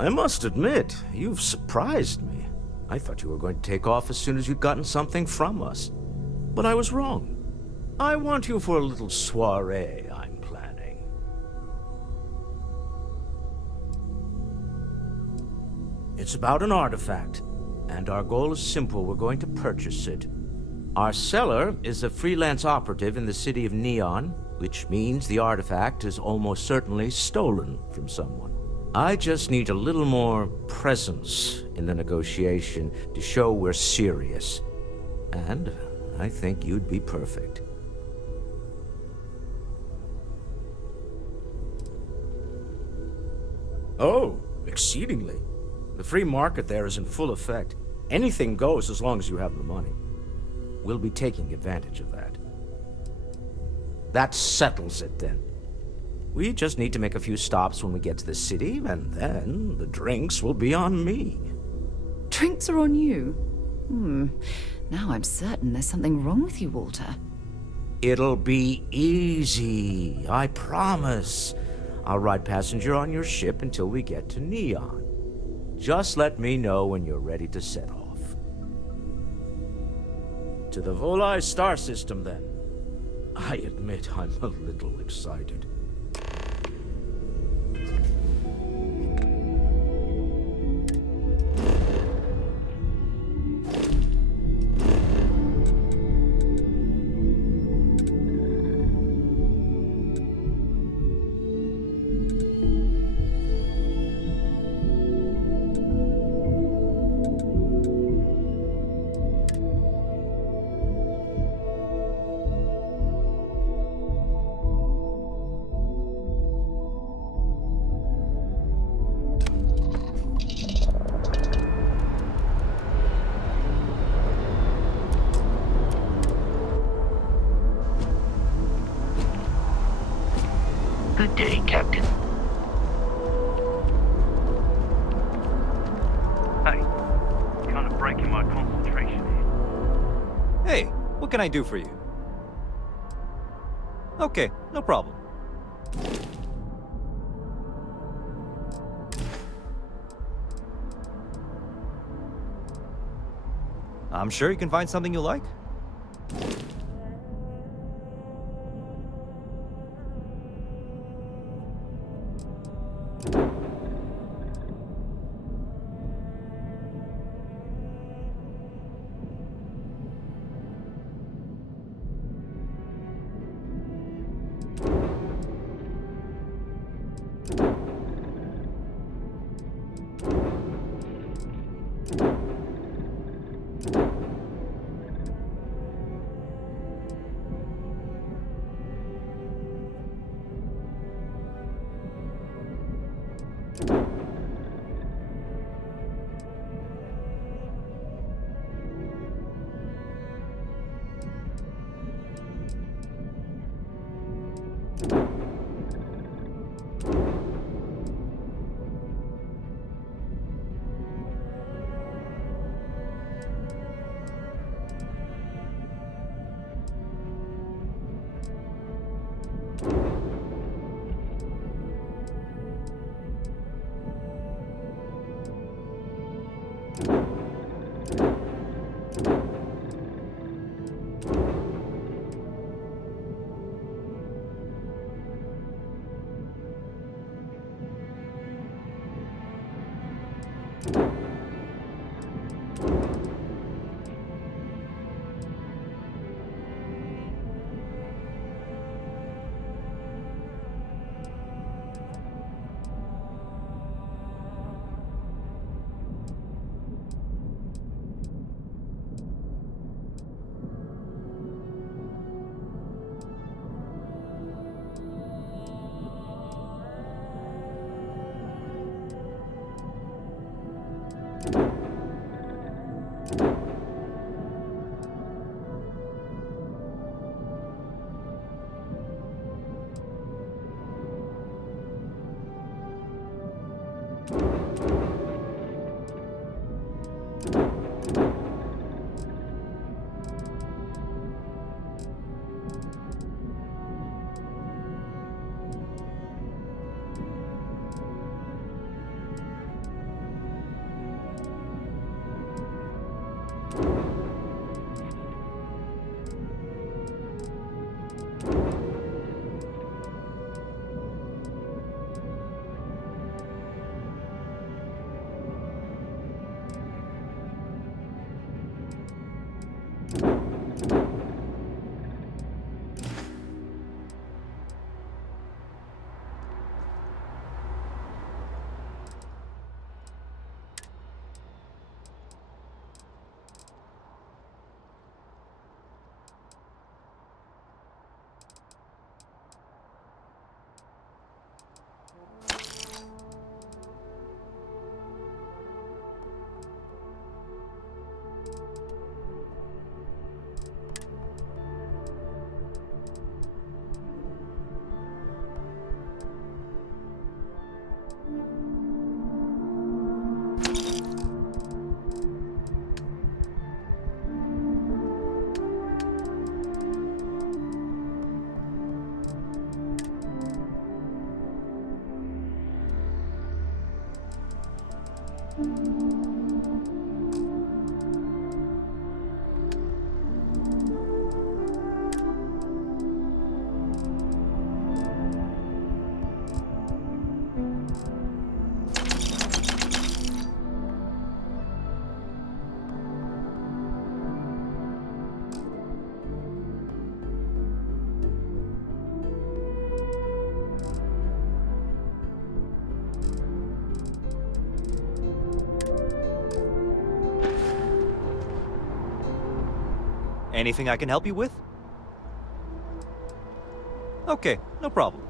I must admit, you've surprised me. I thought you were going to take off as soon as you'd gotten something from us. But I was wrong. I want you for a little soiree I'm planning. It's about an artifact, and our goal is simple. We're going to purchase it. Our seller is a freelance operative in the city of Neon, which means the artifact is almost certainly stolen from someone. I just need a little more presence in the negotiation to show we're serious. And I think you'd be perfect. Oh, exceedingly. The free market there is in full effect. Anything goes as long as you have the money. We'll be taking advantage of that. That settles it then. We just need to make a few stops when we get to the city, and then the drinks will be on me. Drinks are on you? Now I'm certain there's something wrong with you, Walter. It'll be easy, I promise. I'll ride passenger on your ship until we get to Neon. Just let me know when you're ready to set off. To the Volai star system, then. I admit I'm a little excited. Good day, Captain. Hey, kind of breaking my concentration here. Hey, what can I do for you? Okay, no problem. I'm sure you can find something you like. Anything I can help you with? Okay, no problem.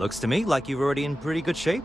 Looks to me like you're already in pretty good shape.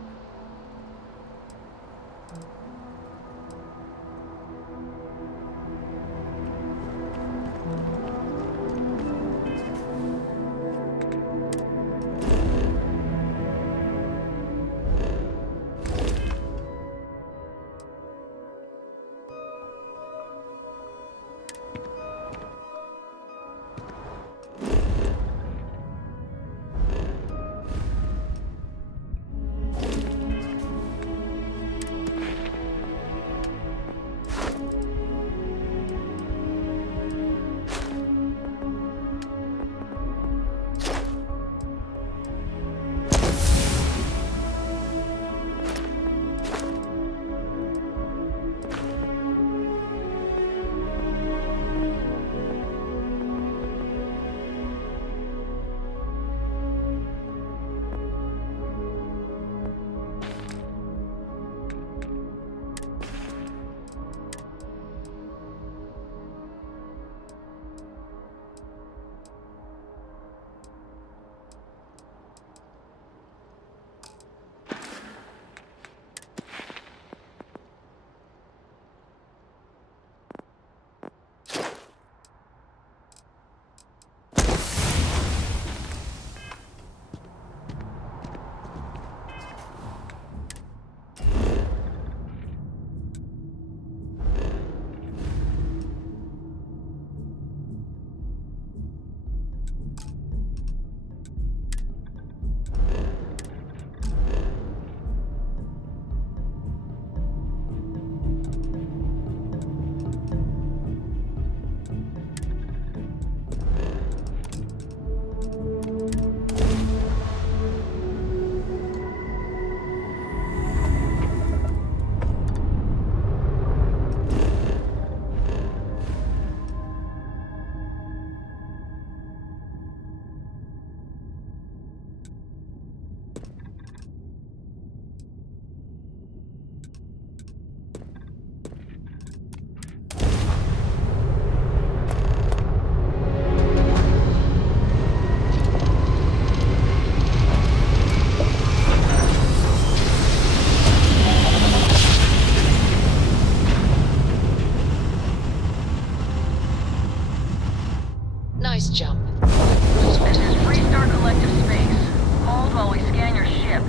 Nice jump. This is Freestar Collective Space. Hold while we scan your ship.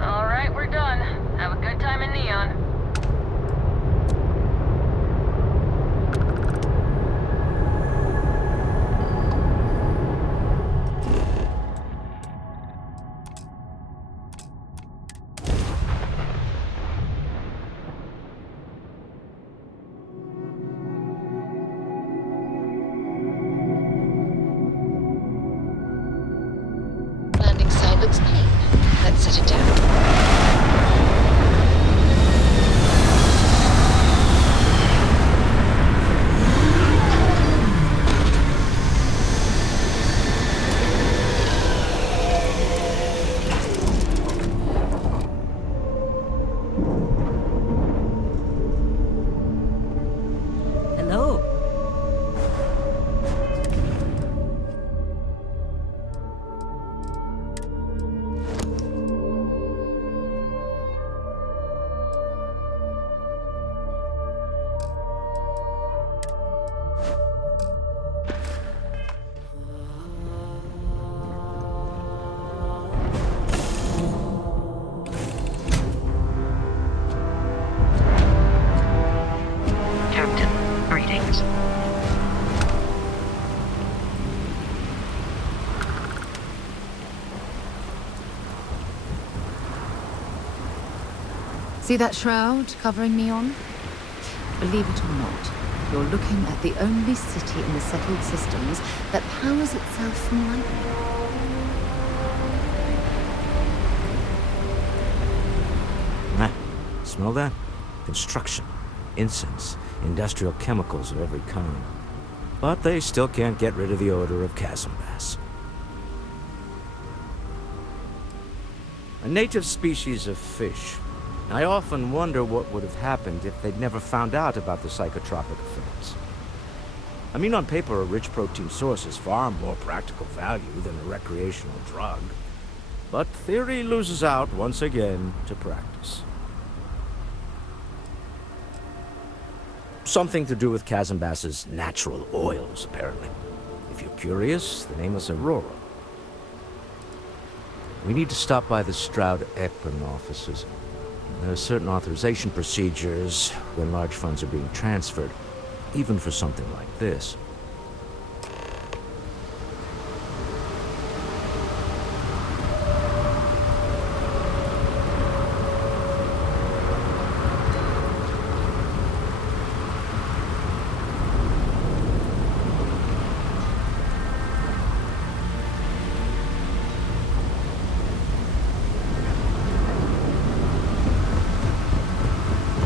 Alright, we're done. Have a good time in Neon. Landing site looks clean. Let's set it down. Hello. Captain, greetings. See that shroud covering Neon? Believe it or not, you're looking at the only city in the settled systems that powers itself from lightning. Ah, smell that? Construction, incense, industrial chemicals of every kind. But they still can't get rid of the odor of chasm bass. A native species of fish. I often wonder what would have happened if they'd never found out about the psychotropic effects. I mean, on paper, a rich protein source is far more practical value than a recreational drug. But theory loses out once again to practice. Something to do with chasm bass's natural oils, apparently. If you're curious, the name is Aurora. We need to stop by the Stroud-Ekman offices. There are certain authorization procedures when large funds are being transferred, even for something like this.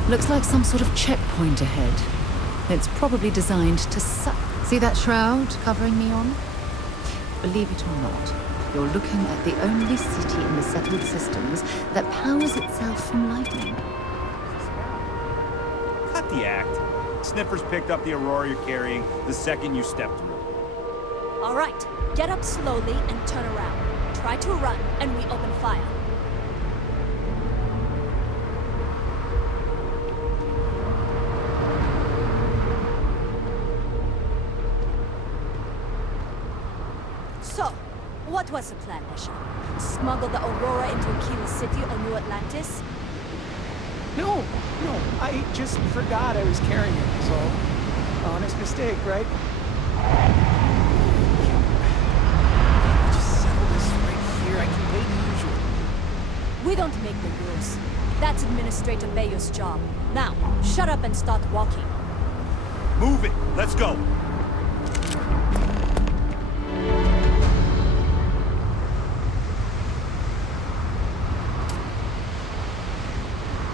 Looks like some sort of checkpoint ahead. It's probably designed to suck. See that shroud covering Neon? Believe it or not, you're looking at the only city in the settled systems that powers itself from lightning. Cut the act. Sniffers picked up the Aurora you're carrying the second you stepped through. All right, get up slowly and turn around. Try to run, and we open fire. So, what was the plan, Nisha? Smuggle the Aurora into Aquila City or New Atlantis? No, I just forgot I was carrying it, so honest mistake, right? Just settle this right here. I can pay the usual. We don't make the rules. That's Administrator Bayer's job. Now, shut up and start walking. Move it. Let's go.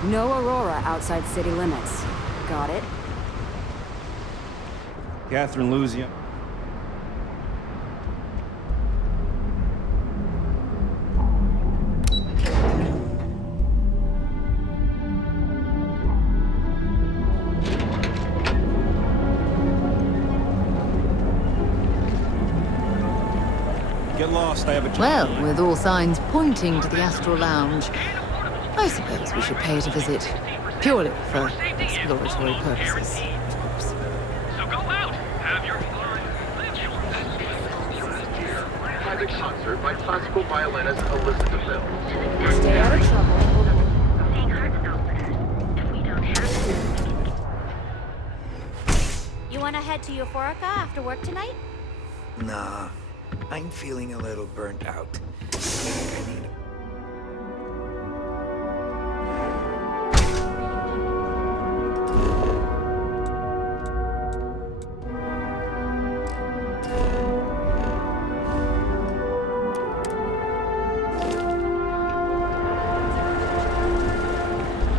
No Aurora outside city limits. Got it? Catherine Luzia. Get lost, I have a job. Well, with all signs pointing to the Astral Lounge, I suppose we should pay it a visit, purely for exploratory purposes. go out! Have your fun! Private concert by classical violinist Elizabeth Hill. Stay out of trouble. You wanna head to Euphorica after work tonight? Nah, I'm feeling a little burnt out. I need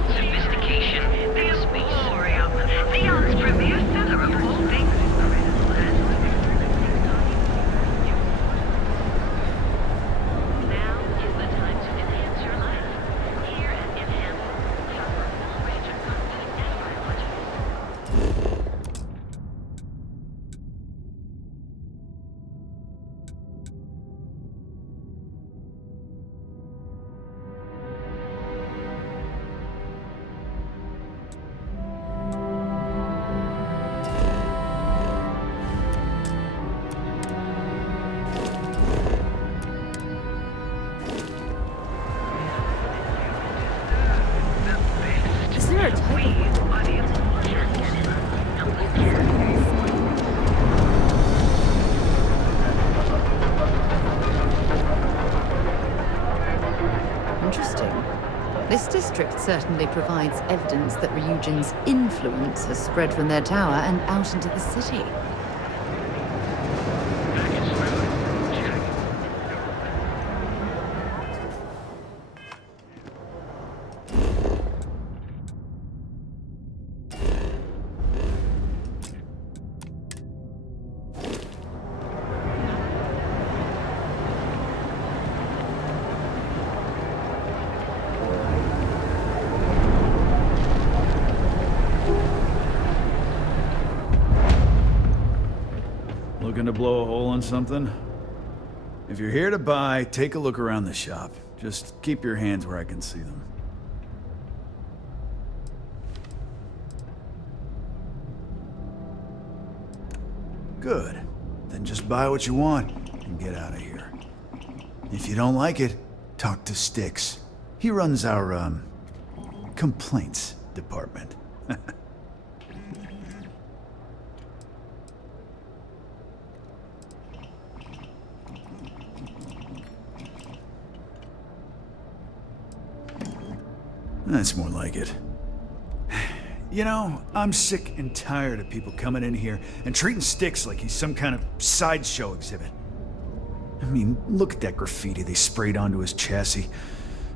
Sophistication, their space emporium, Theon's premier seller of all things now is the time to enhance your life. Here at Enhance, we offer a full range of company and biologics. Is there a type of Interesting. This district certainly provides evidence that Ryujin's influence has spread from their tower and out into the city. Looking to blow a hole in something? If you're here to buy, take a look around the shop. Just keep your hands where I can see them. Good. Then just buy what you want and get out of here. If you don't like it, talk to Styx. He runs our, complaints department. That's more like it. You know, I'm sick and tired of people coming in here and treating Styx like he's some kind of sideshow exhibit. I mean, look at that graffiti they sprayed onto his chassis.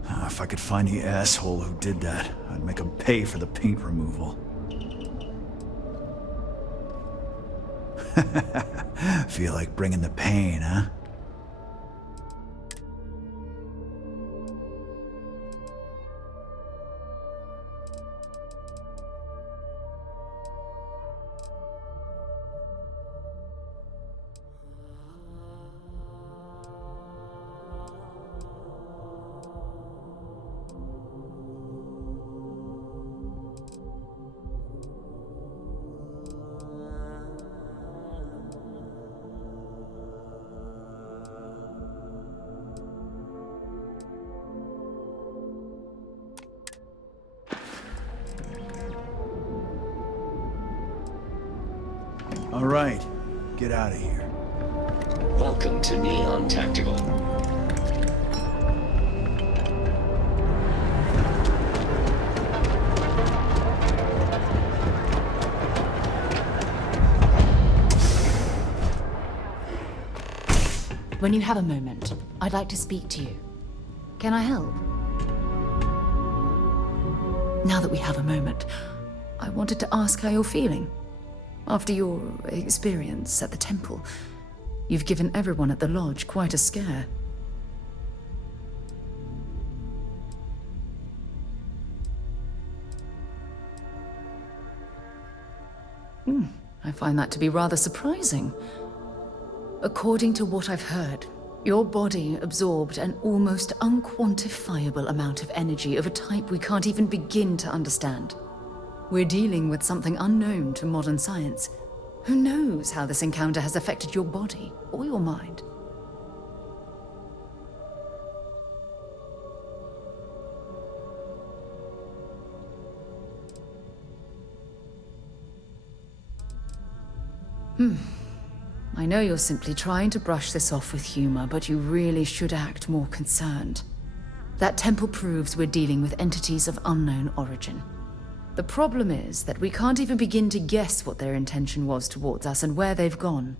If I could find the asshole who did that, I'd make him pay for the paint removal. Feel like bringing the pain, huh? All right, get out of here. Welcome to Neon Tactical. When you have a moment, I'd like to speak to you. Can I help? Now that we have a moment, I wanted to ask how you're feeling. After your experience at the temple, you've given everyone at the lodge quite a scare. I find that to be rather surprising. According to what I've heard, your body absorbed an almost unquantifiable amount of energy of a type we can't even begin to understand. We're dealing with something unknown to modern science, Who knows how this encounter has affected your body or your mind? I know you're simply trying to brush this off with humor, but you really should act more concerned. That temple proves we're dealing with entities of unknown origin. The problem is that we can't even begin to guess what their intention was towards us and where they've gone.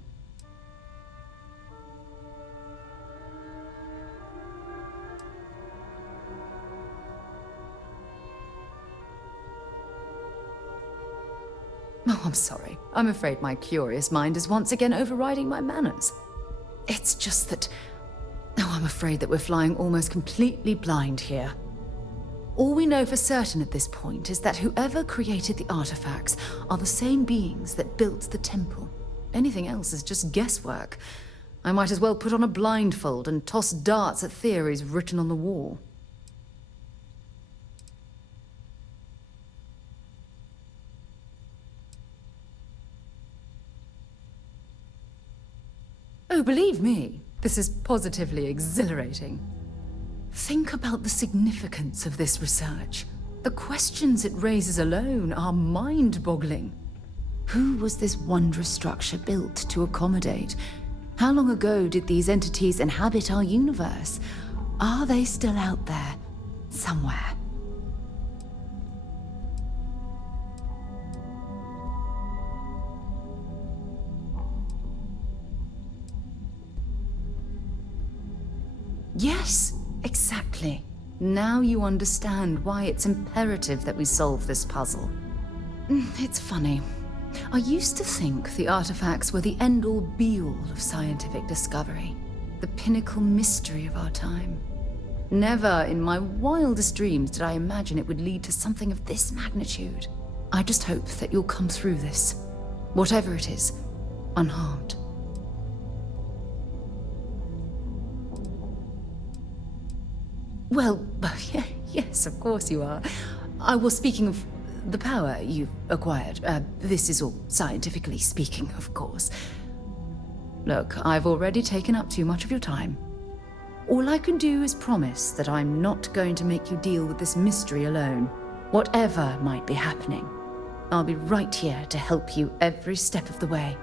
Oh, I'm sorry. I'm afraid my curious mind is once again overriding my manners. It's just that... Oh, I'm afraid that we're flying almost completely blind here. All we know for certain at this point is that whoever created the artifacts are the same beings that built the temple. Anything else is just guesswork. I might as well put on a blindfold and toss darts at theories written on the wall. Oh, believe me, this is positively exhilarating. Think about the significance of this research. The questions it raises alone are mind-boggling. Who was this wondrous structure built to accommodate? How long ago did these entities inhabit our universe? Are they still out there, somewhere? Yes, exactly. Now you understand why it's imperative that we solve this puzzle. It's funny. I used to think the artifacts were the end-all be-all of scientific discovery, the pinnacle mystery of our time. Never in my wildest dreams did I imagine it would lead to something of this magnitude. I just hope that you'll come through this, whatever it is, unharmed. Well, yes, of course you are. I was speaking of the power you've acquired. This is all scientifically speaking, of course. Look, I've already taken up too much of your time. All I can do is promise that I'm not going to make you deal with this mystery alone. Whatever might be happening, I'll be right here to help you every step of the way.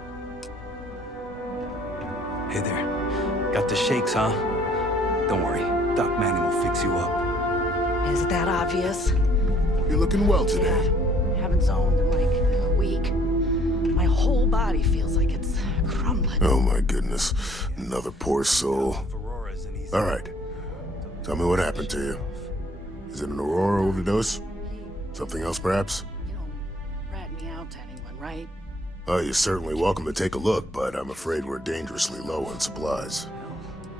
Hey there. Got the shakes, huh? Don't worry. Doc Manning will fix you up. Is it that obvious? You're looking well today. Yeah, haven't zoned in like a week. My whole body feels like it's crumbling. Oh my goodness. Another poor soul. All right. Tell me what happened to you. Is it an Aurora overdose? Something else, perhaps? You don't rat me out to anyone, right? Oh, you're certainly welcome to take a look, but I'm afraid we're dangerously low on supplies.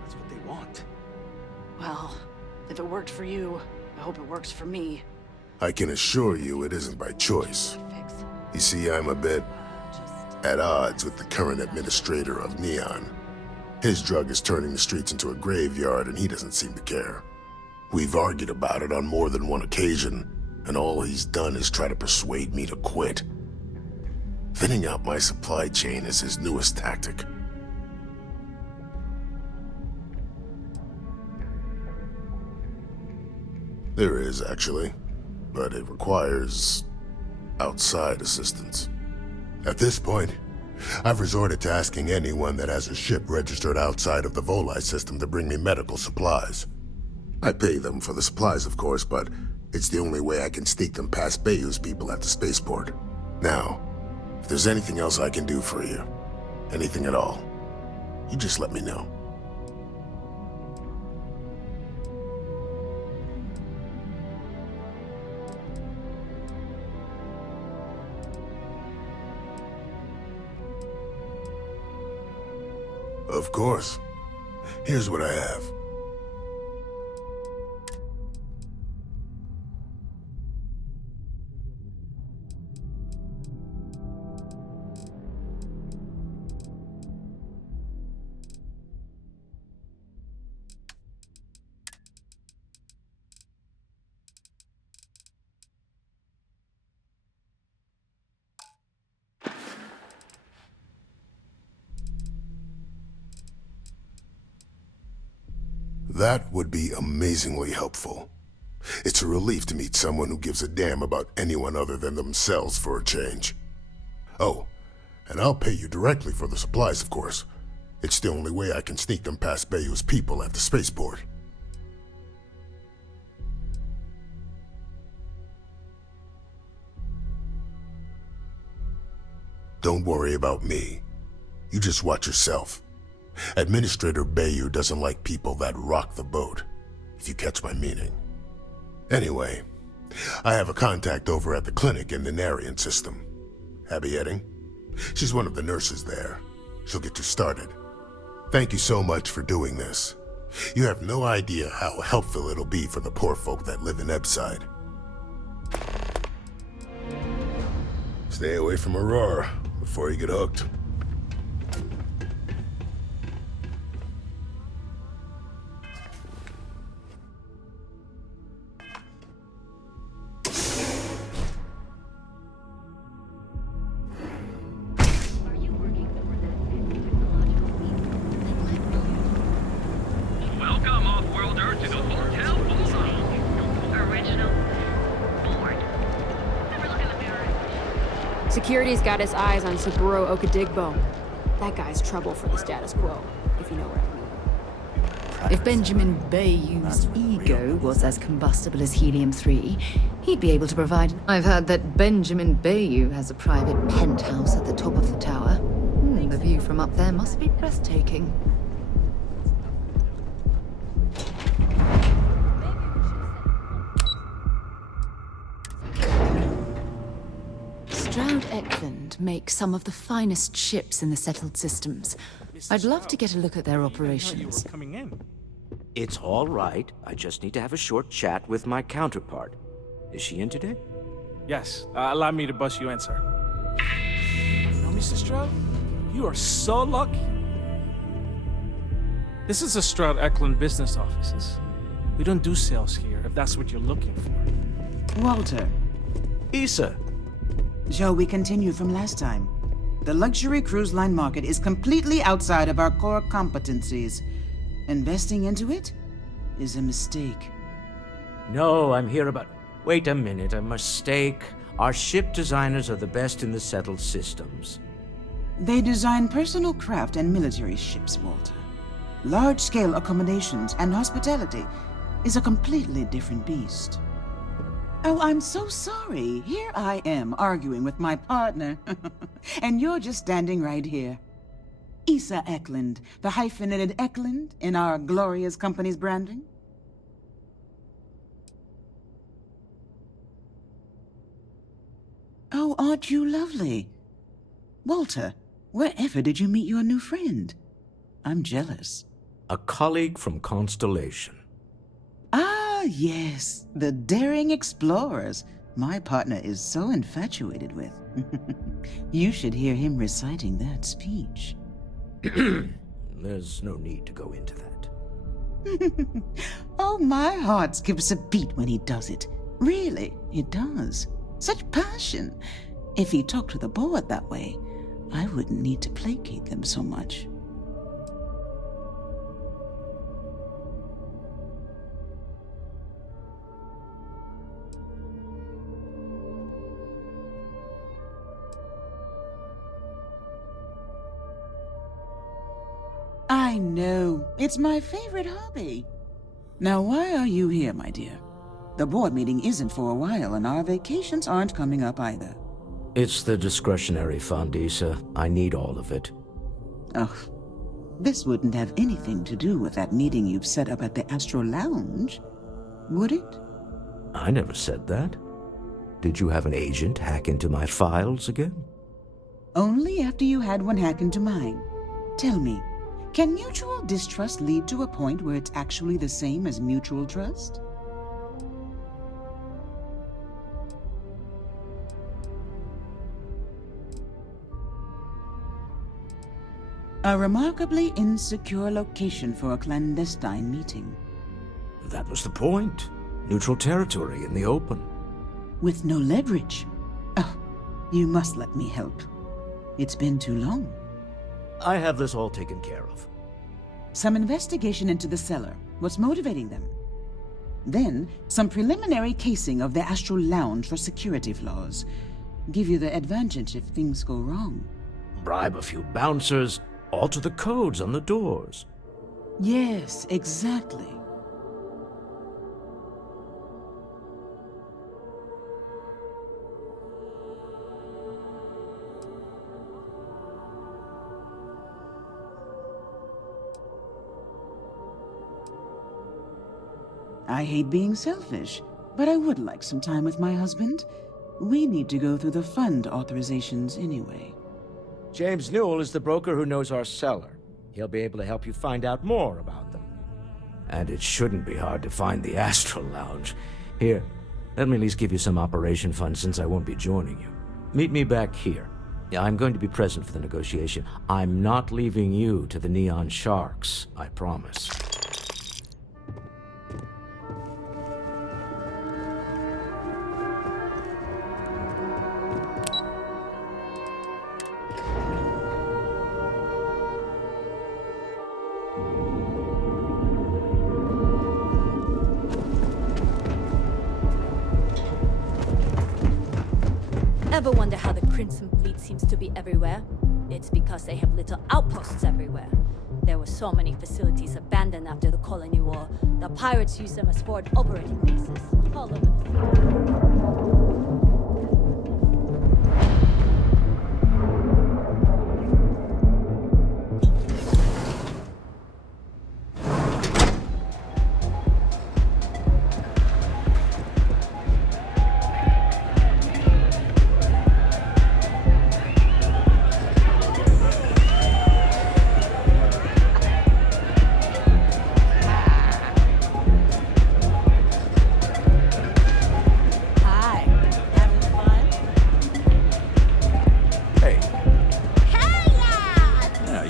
That's what they want. Well, if it worked for you, I hope it works for me. I can assure you it isn't by choice. You see, I'm a bit at odds with the current administrator of Neon. His drug is turning the streets into a graveyard, and he doesn't seem to care. We've argued about it on more than one occasion, and all he's done is try to persuade me to quit. Thinning out my supply chain is his newest tactic. There is, actually, but it requires outside assistance. At this point, I've resorted to asking anyone that has a ship registered outside of the Volii system to bring me medical supplies. I pay them for the supplies, of course, but it's the only way I can sneak them past Bayou's people at the spaceport. Now, if there's anything else I can do for you, anything at all, you just let me know. Of course. Here's what I have. That would be amazingly helpful. It's a relief to meet someone who gives a damn about anyone other than themselves for a change. Oh, and I'll pay you directly for the supplies, of course. It's the only way I can sneak them past Bayou's people at the spaceport. Don't worry about me. You just watch yourself. Administrator Bayou doesn't like people that rock the boat, if you catch my meaning. Anyway, I have a contact over at the clinic in the Narian system. Abby Edding? She's one of the nurses there. She'll get you started. Thank you so much for doing this. You have no idea how helpful it'll be for the poor folk that live in Ebside. Stay away from Aurora before you get hooked. Welcome, off-worlder, to the Hotel Bullseye. Original. Bored. Never look in the mirror. Security's got his eyes on Saburo Okadigbo. That guy's trouble for the status quo, if you know what I mean. If Benjamin Bayou's ego was as combustible as helium-3, he'd be able to provide... I've heard that Benjamin Bayou has a private penthouse at the top of the tower. The view from up there must be breathtaking. Stroud Eklund makes some of the finest ships in the settled systems. I'd love to get a look at their operations. It's all right. I just need to have a short chat with my counterpart. Is she in today? Yes, allow me to bust you in, sir. You know, Mr. Stroud, you are so lucky. This is the Stroud Eklund business offices. We don't do sales here, if that's what you're looking for. Walter. Issa. Shall we continue from last time? The luxury cruise line market is completely outside of our core competencies. Investing into it is a mistake. No, I'm here about... Wait a minute, a mistake. Our ship designers are the best in the settled systems. They design personal craft and military ships, Walter. Large-scale accommodations and hospitality is a completely different beast. Oh, I'm so sorry. Here I am arguing with my partner. And you're just standing right here. Issa Eklund, the hyphenated Eklund in our glorious company's branding. Oh, aren't you lovely? Walter, wherever did you meet your new friend? I'm jealous. A colleague from Constellation. Ah, yes, the daring explorers my partner is so infatuated with. You should hear him reciting that speech. There's no need to go into that. Oh, my heart skips a beat when he does it. Really, it does. Such passion. If he talked to the board that way, I wouldn't need to placate them so much. I know. It's my favorite hobby. Now, why are you here, my dear? The board meeting isn't for a while, and our vacations aren't coming up either. It's the discretionary fund, Issa. I need all of it. Oh, this wouldn't have anything to do with that meeting you've set up at the Astro Lounge, would it? I never said that. Did you have an agent hack into my files again? Only after you had one hack into mine. Tell me, can mutual distrust lead to a point where it's actually the same as mutual trust? A remarkably insecure location for a clandestine meeting. That was the point. Neutral territory in the open. With no leverage. Oh, you must let me help. It's been too long. I have this all taken care of. Some investigation into the cellar What's motivating them? Then, some preliminary casing of the Astral Lounge for security flaws. Give you the advantage if things go wrong. Bribe a few bouncers, alter the codes on the doors. Yes, exactly. I hate being selfish, but I would like some time with my husband. We need to go through the fund authorizations anyway. James Newell is the broker who knows our seller. He'll be able to help you find out more about them. And it shouldn't be hard to find the Astral Lounge. Here, let me at least give you some operation funds since I won't be joining you. Meet me back here. I'm going to be present for the negotiation. I'm not leaving you to the Neon Sharks, I promise. Ever wonder how the Crimson Fleet seems to be everywhere? It's because they have little outposts everywhere. There were so many facilities abandoned after the Colony War. The pirates used them as forward operating bases all over the sea.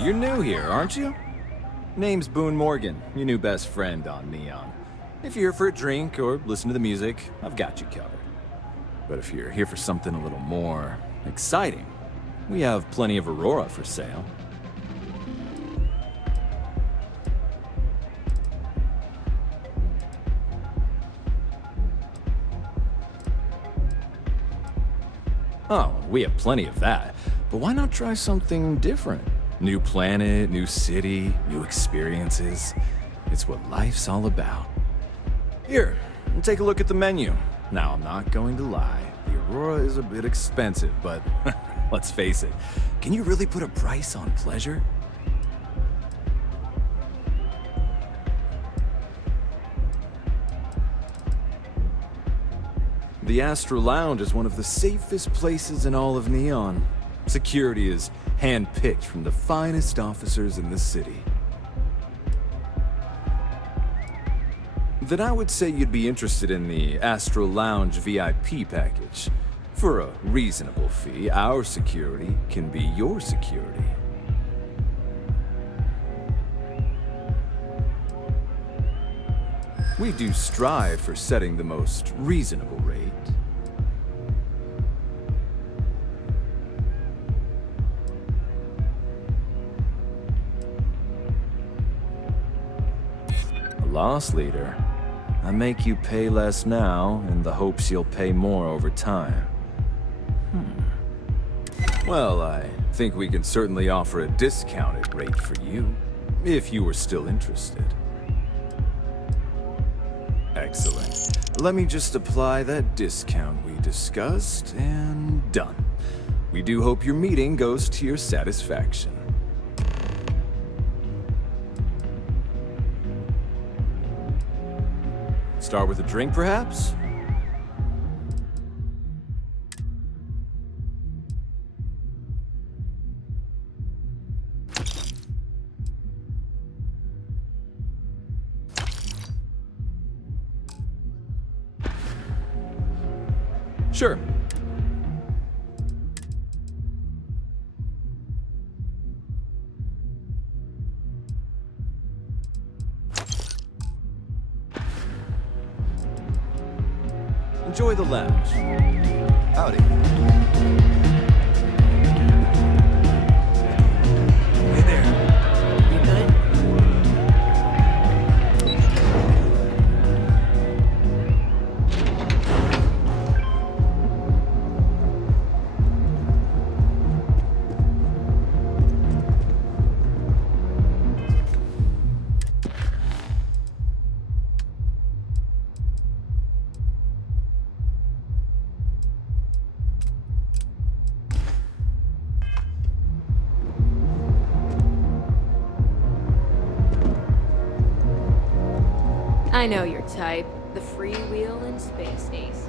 You're new here, aren't you? Name's Boone Morgan, your new best friend on Neon. If you're here for a drink or listen to the music, I've got you covered. But if you're here for something a little more exciting, we have plenty of Aurora for sale. Oh, we have plenty of that, but why not try something different? New planet, new city, new experiences. It's what life's all about. Here, take a look at the menu. Now, I'm not going to lie. The Aurora is a bit expensive, but let's face it. Can you really put a price on pleasure? The Astral Lounge is one of the safest places in all of Neon. Security is hand-picked from the finest officers in the city. Then I would say you'd be interested in the Astral Lounge VIP package. For a reasonable fee, our security can be your security. We do strive for setting the most reasonable rate. Loss leader. I make you pay less now in the hopes you'll pay more over time. Well, I think we can certainly offer a discounted rate for you, if you were still interested. Excellent. Let me just apply that discount we discussed, and done. We do hope your meeting goes to your satisfaction. Start with a drink, perhaps? Sure. Enjoy the lounge. Howdy. Hey there. You good? I know your type. The freewheel in space ace.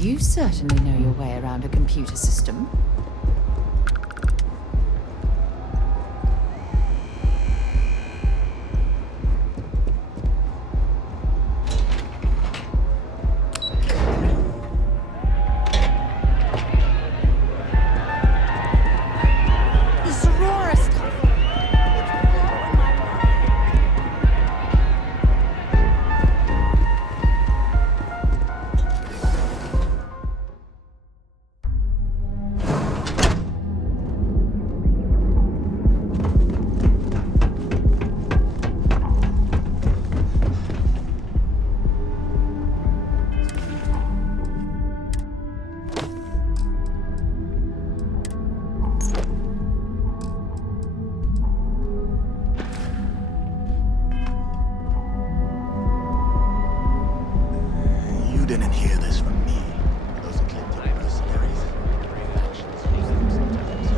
You certainly know your way around a computer system. You didn't hear this from me. Those eclectic mercenaries. Factions use them sometimes.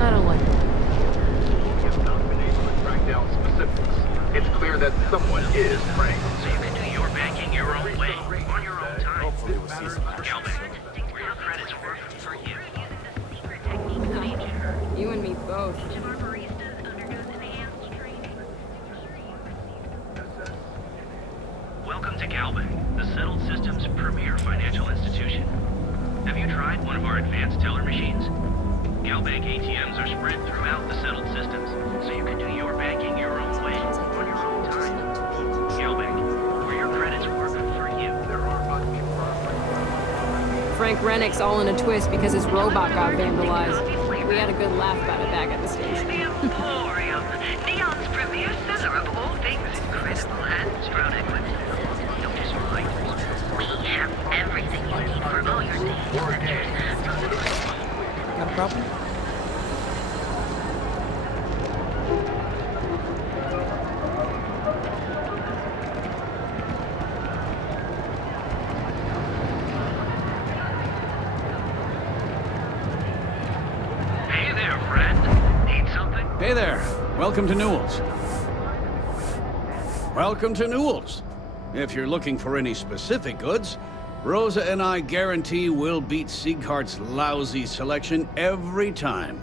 I don't like it. You have not been able to track down specifics. It's clear that someone is Frank. So you can do your banking your own way, on your own time. Hopefully we'll see some Galbank, where your credits work for you. You and me both. Welcome to Galbank, the settled system's premier financial institution. Have you tried one of our advanced teller machines? Galbank ATMs are spread throughout the settled systems, so you can do your banking your own way, on your own time. Galbank, where your credits work for you. Frank Rennick's all in a twist because his robot got vandalized. We had a good laugh about it back at the station. The Emporium, Neon's premier seller of all things incredible and electronic. We have everything you need for all your days. Got a problem? Hey there, friend. Need something? Hey there. Welcome to Newell's. Welcome to Newell's. If you're looking for any specific goods, Rosa and I guarantee we'll beat Sieghart's lousy selection every time.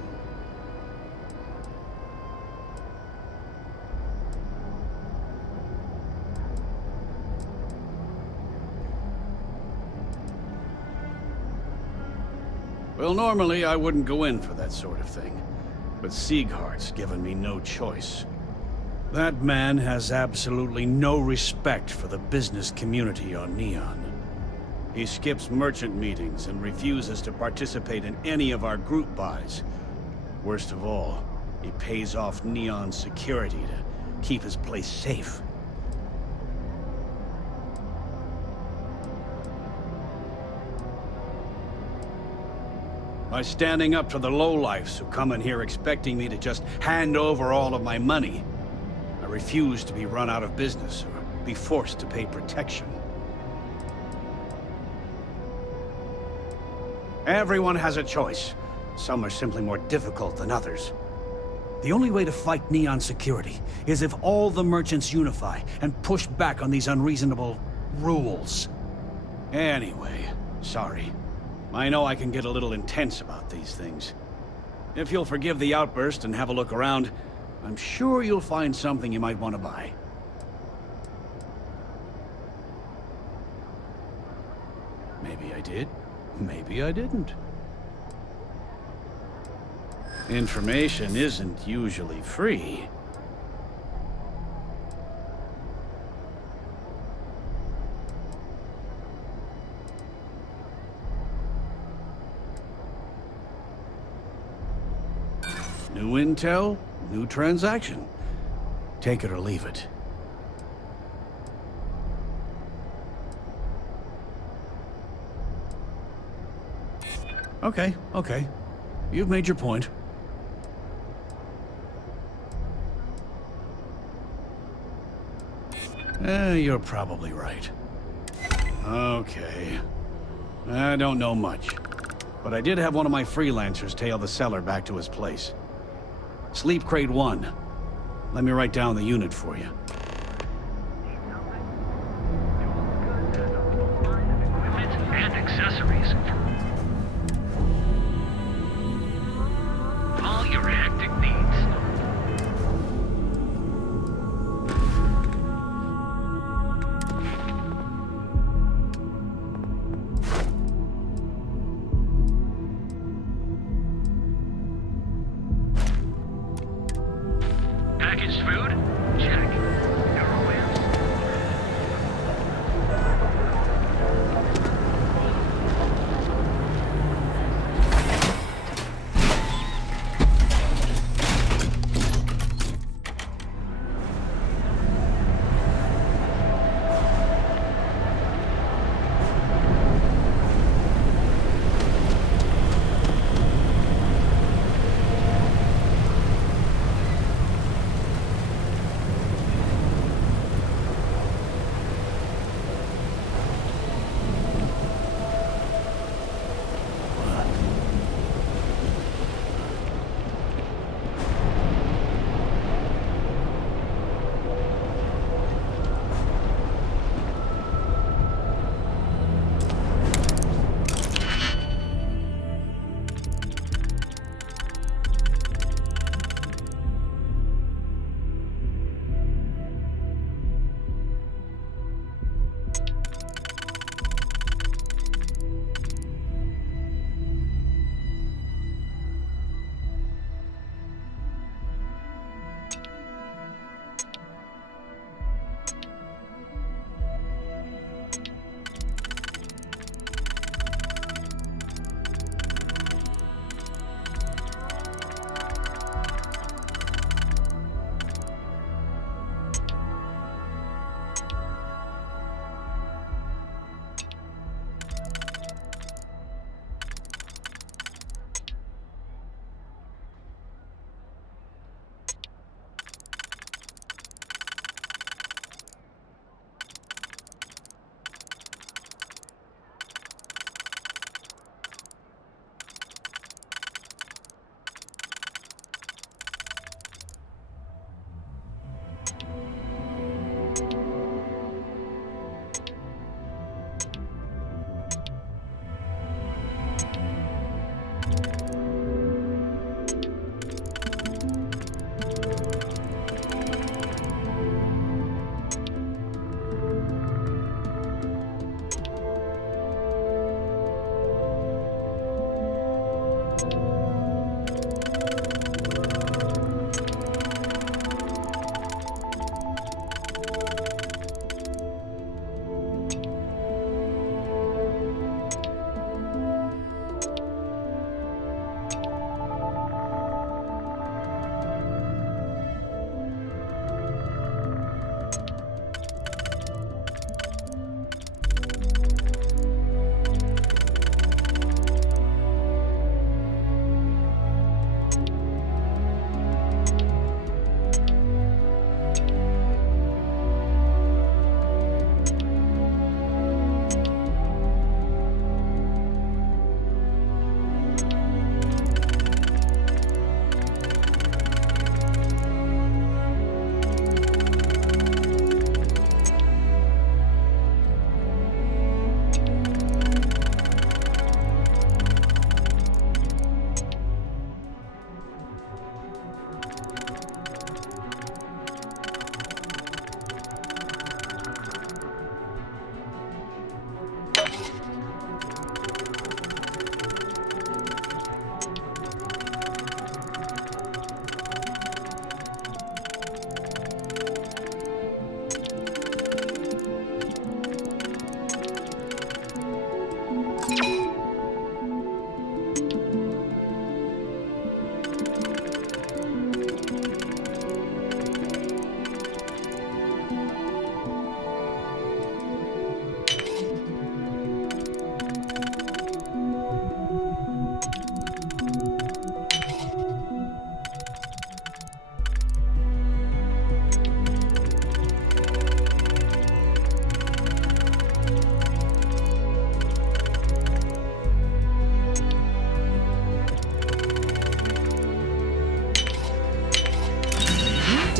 Well, normally I wouldn't go in for that sort of thing, but Sieghart's given me no choice. That man has absolutely no respect for the business community on Neon. He skips merchant meetings and refuses to participate in any of our group buys. Worst of all, he pays off Neon's security to keep his place safe. By standing up to the lowlifes who come in here expecting me to just hand over all of my money, I refuse to be run out of business or be forced to pay protection. Everyone has a choice. Some are simply more difficult than others. The only way to fight Neon security is if all the merchants unify and push back on these unreasonable rules. Anyway, sorry. I know I can get a little intense about these things. If you'll forgive the outburst and have a look around, I'm sure you'll find something you might want to buy. Maybe I did, maybe I didn't. Information isn't usually free. New intel, new transaction. Take it or leave it. Okay. You've made your point. You're probably right. Okay. I don't know much. But I did have one of my freelancers tail the seller back to his place. Sleep Crate 1. Let me write down the unit for you. And accessories. All your hectic needs. Packaged food? Check.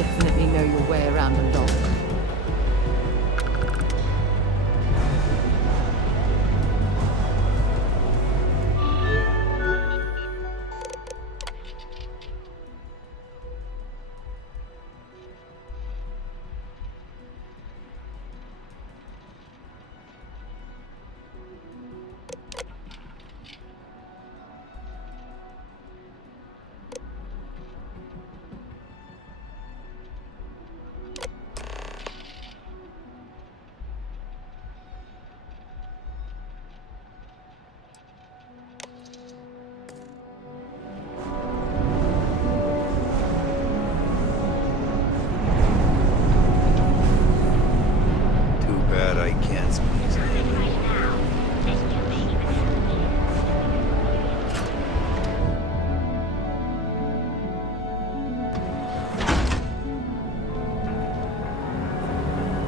definitely know your way around a lock. Too bad I can't squeeze in.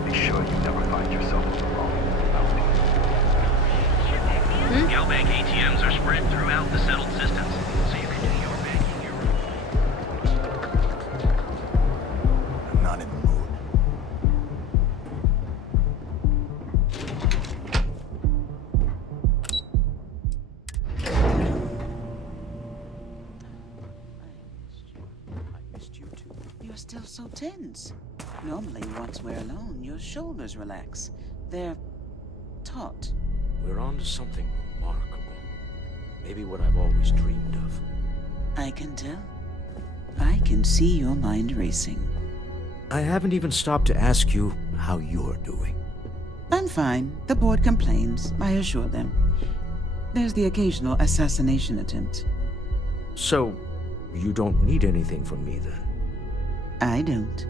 Be sure you never find yourself alone. Galbank ATMs are spread throughout the settled systems, so you can do your banking your I'm not in the mood. You're still so tense. Normally, once we're alone, your shoulders relax. They're taut. We're on to something remarkable. Maybe what I've always dreamed of. I can tell. I can see your mind racing. I haven't even stopped to ask you how you're doing. I'm fine. The board complains. I assure them. There's the occasional assassination attempt. So, you don't need anything from me then? I don't.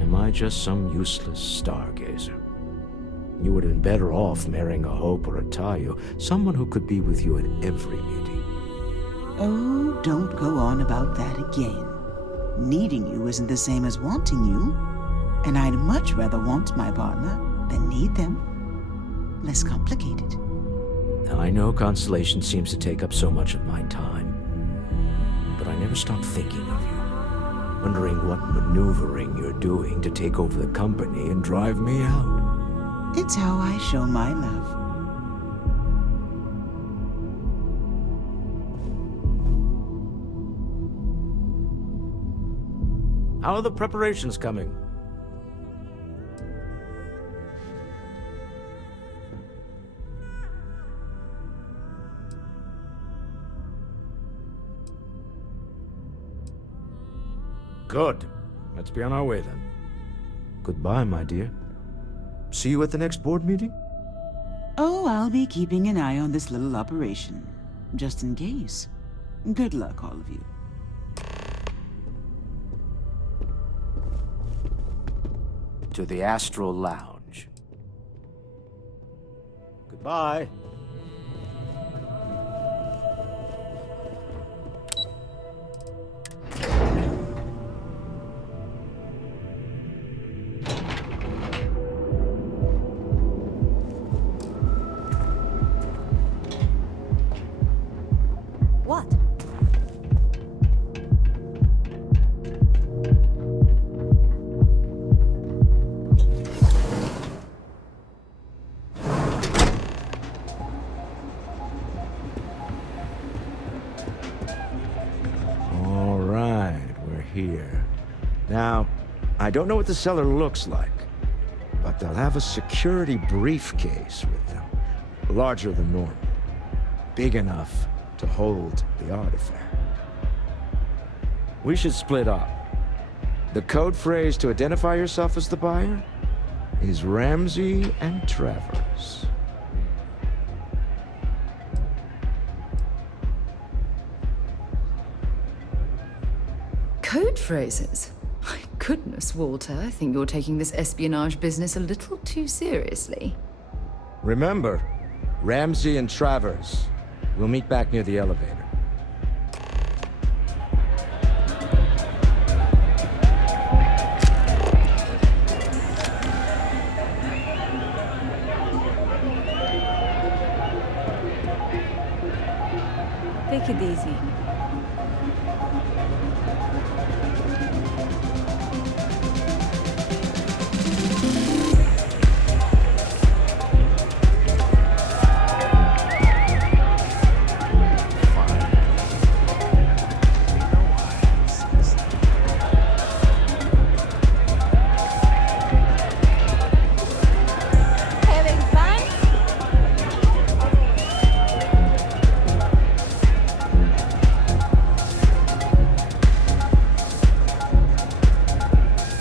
Am I just some useless stargazer? You would have been better off marrying a Hope or a Tayo, someone who could be with you at every meeting. Oh, don't go on about that again. Needing you isn't the same as wanting you. And I'd much rather want my partner than need them. Less complicated. I know Constellation seems to take up so much of my time, but I never stop thinking of you, wondering what maneuvering you're doing to take over the company and drive me out. It's how I show my love. How are the preparations coming? Good. Let's be on our way then. Goodbye, my dear. See you at the next board meeting? Oh, I'll be keeping an eye on this little operation. Just in case. Good luck, all of you. To the Astral Lounge. Goodbye. What? All right, we're here. Now, I don't know what the cellar looks like, but they'll have a security briefcase with them, larger than normal, big enough to hold the artifact. We should split up. The code phrase to identify yourself as the buyer is Ramsey and Travers. Code phrases? My goodness, Walter, I think you're taking this espionage business a little too seriously. Remember, Ramsey and Travers. We'll meet back near the elevator. Take it easy.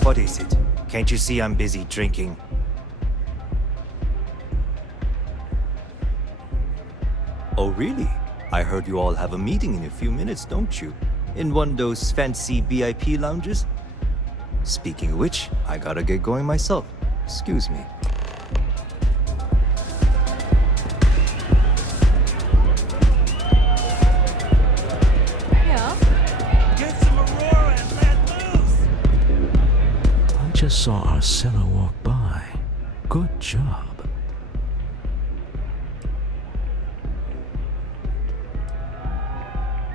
What is it? Can't you see I'm busy drinking? Oh, really? I heard you all have a meeting in a few minutes, don't you? In one of those fancy VIP lounges? Speaking of which, I gotta get going myself. Excuse me. I just saw our seller walk by. Good job.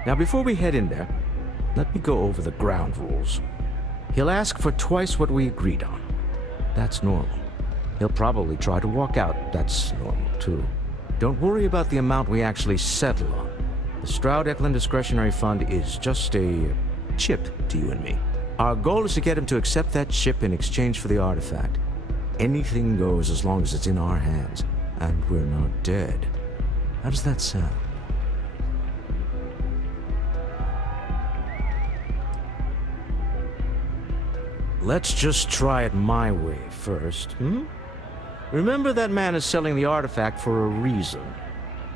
Now, before we head in there, let me go over the ground rules. He'll ask for twice what we agreed on. That's normal. He'll probably try to walk out. That's normal, too. Don't worry about the amount we actually settle on. The Stroud-Eklund Discretionary Fund is just a chip to you and me. Our goal is to get him to accept that chip in exchange for the artifact. Anything goes as long as it's in our hands, and we're not dead. How does that sound? Let's just try it my way first, hmm? Remember, that man is selling the artifact for a reason.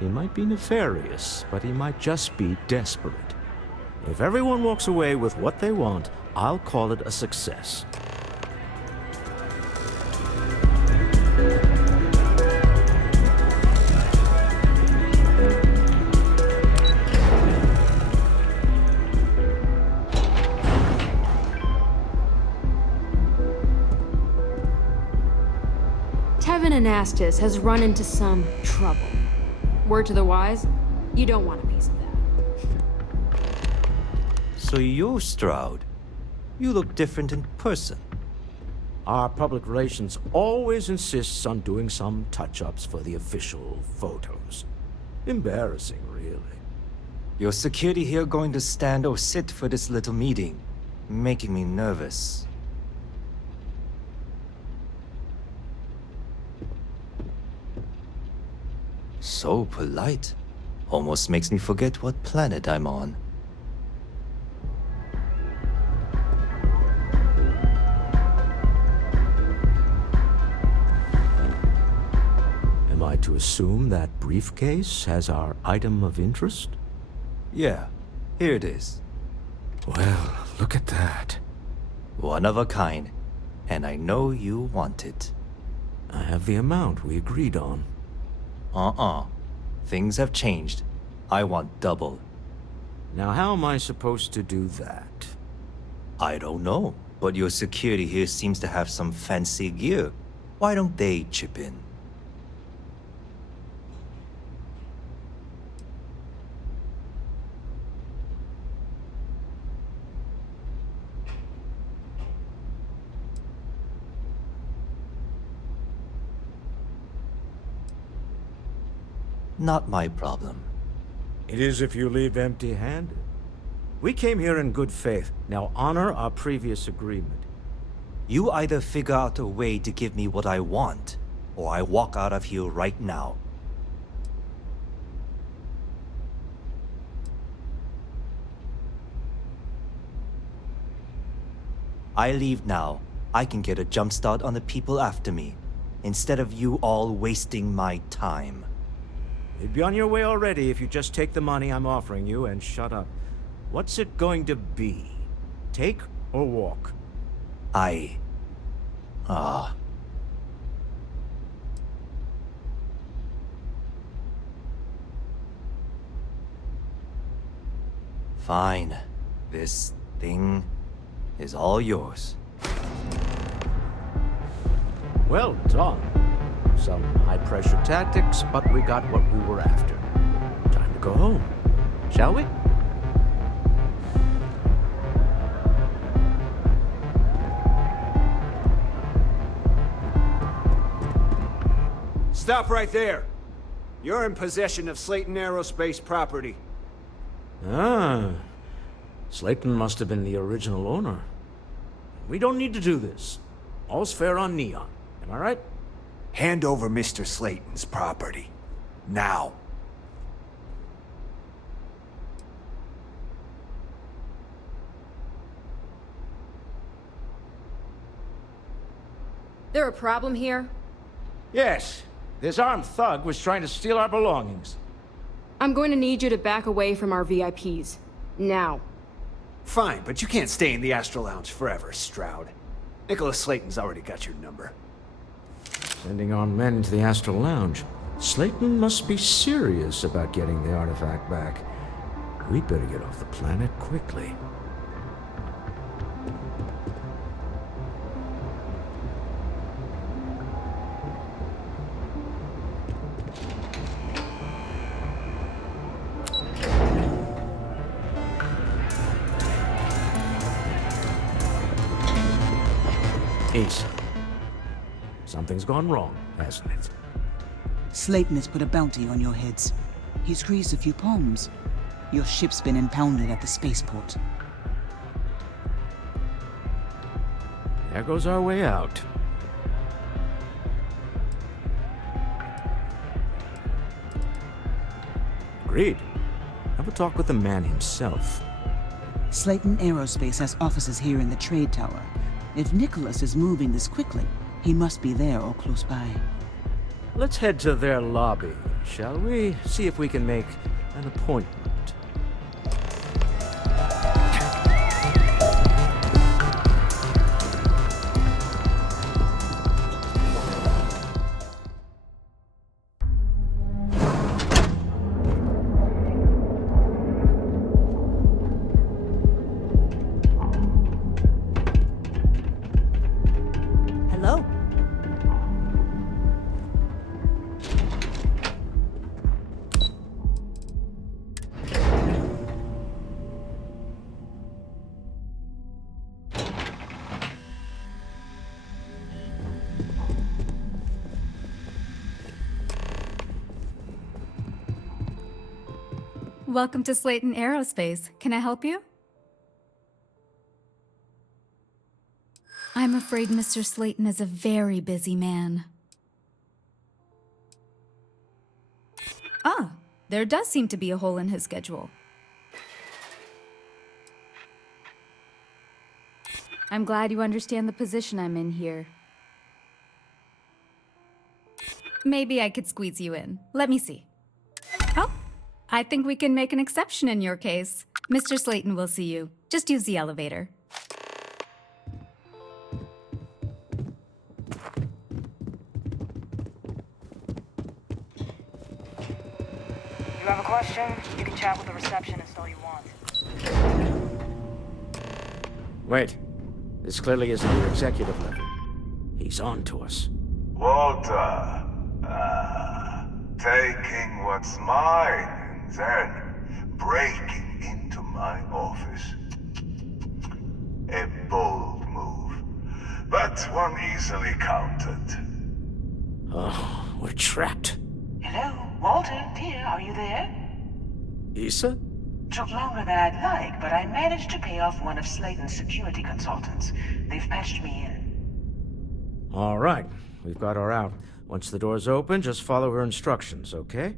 He might be nefarious, but he might just be desperate. If everyone walks away with what they want, I'll call it a success. Tevin Anastas has run into some trouble. Word to the wise, you don't want a piece of that. So you're Stroud. You look different in person. Our public relations always insists on doing some touch-ups for the official photos. Embarrassing, really. Your security here going to stand or sit for this little meeting, making me nervous. So polite. Almost makes me forget what planet I'm on. Am I to assume that briefcase has our item of interest? Yeah, here it is. Well, look at that. One of a kind, and I know you want it. I have the amount we agreed on. Things have changed. I want double. Now, how am I supposed to do that? I don't know, but your security here seems to have some fancy gear. Why don't they chip in? Not my problem. It is if you leave empty-handed. We came here in good faith. Now honor our previous agreement. You either figure out a way to give me what I want, or I walk out of here right now. I leave now. I can get a jump start on the people after me, instead of you all wasting my time. You'd be on your way already if you just take the money I'm offering you and shut up. What's it going to be? Take or walk? Fine. This thing is all yours. Well done. Some high-pressure tactics, but we got what we were after. Time to go home, shall we? Stop right there. You're in possession of Slayton Aerospace property. Ah, Slayton must have been the original owner. We don't need to do this. All's fair on Neon. Am I right? Hand over Mr. Slayton's property. Now. There a problem here? Yes. This armed thug was trying to steal our belongings. I'm going to need you to back away from our VIPs. Now. Fine, but you can't stay in the Astral Lounge forever, Stroud. Nicholas Slayton's already got your number. Sending armed men into the Astral Lounge. Slayton must be serious about getting the artifact back. We'd better get off the planet quickly. Asa. Something's gone wrong, hasn't it? Slayton has put a bounty on your heads. He's greased a few palms. Your ship's been impounded at the spaceport. There goes our way out. Agreed. Have a talk with the man himself. Slayton Aerospace has offices here in the trade tower. If Nicholas is moving this quickly, he must be there or close by. Let's head to their lobby, shall we? See if we can make an appointment. Hello? Welcome to Slayton Aerospace. Can I help you? I'm afraid Mr. Slayton is a very busy man. Ah, there does seem to be a hole in his schedule. I'm glad you understand the position I'm in here. Maybe I could squeeze you in. Let me see. Oh, I think we can make an exception in your case. Mr. Slayton will see you. Just use the elevator. You have a question? You can chat with the receptionist all you want. Wait. This clearly isn't your executive level. He's on to us. Walter, taking what's mine and then breaking into my office. A bold move, but one easily countered. Oh, we're trapped. Hello, Walter, dear, are you there? Issa? Took longer than I'd like, but I managed to pay off one of Slayton's security consultants. They've patched me in. All right. We've got her out. Once the door's open, just follow her instructions, okay?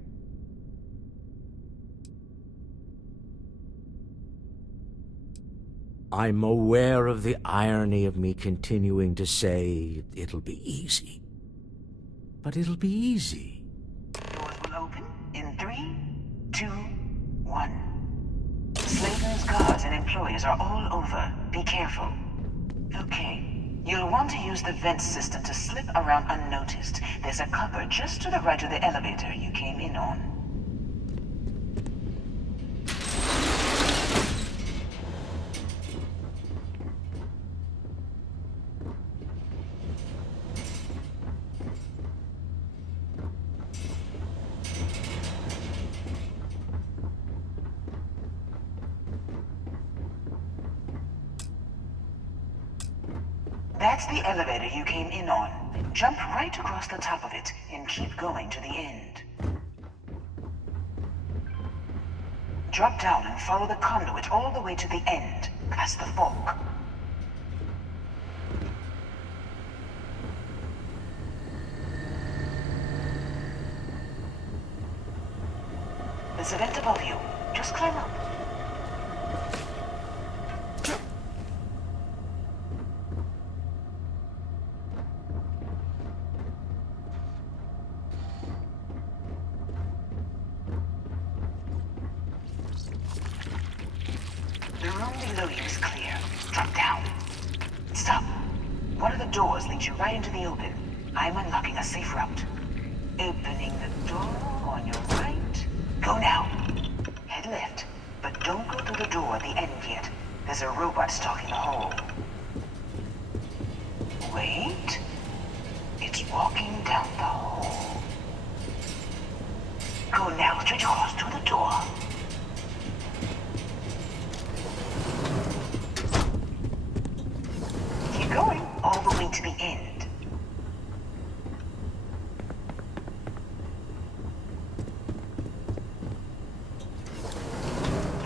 I'm aware of the irony of me continuing to say it'll be easy. But it'll be easy. Doors will open in 3, 2, 1. Slayton's guards and employees are all over. Be careful. Okay. You'll want to use the vent system to slip around unnoticed. There's a cupboard just to the right of the elevator you came in on. That's the elevator you came in on. Jump right across the top of it and keep going to the end. Drop down and follow the conduit all the way to the end, past the fork. There's a vent above you. Just climb up. Window loading is clear. Drop down. Stop. One of the doors leads you right into the open. I'm unlocking a safe route. Opening the door on your right. Go now. Head left, but don't go through the door at the end yet. There's a robot stalking the hole. Wait. It's walking down the hole. Go now, straight across to the door. Keep going, all the way to the end.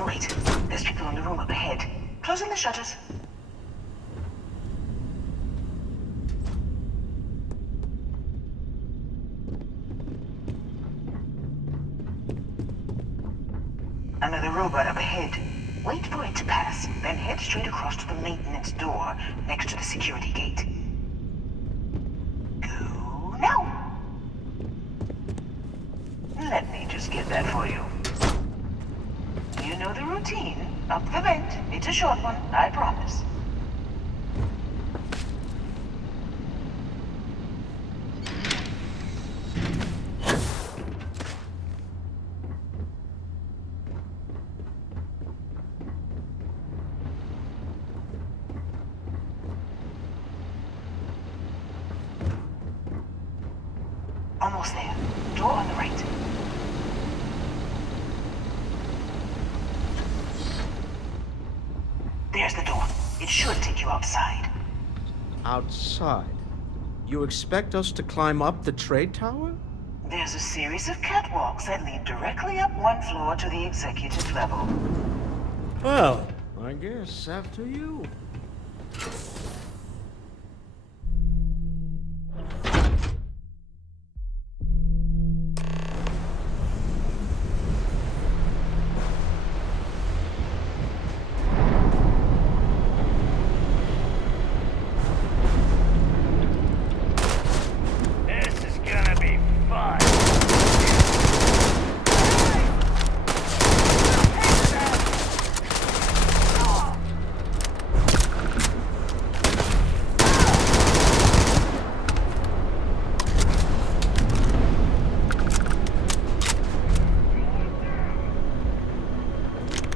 Wait, there's people in the room up ahead. Closing the shutters. Another robot up ahead. Wait for it to pass, then head straight across to the maintenance door next to the security gate. Go now! Let me just get that for you. You know the routine. Up the vent. It's a short one, I promise. Almost there. Door on the right. There's the door. It should take you outside. Outside? You expect us to climb up the trade tower? There's a series of catwalks that lead directly up one floor to the executive level. Well, I guess after you.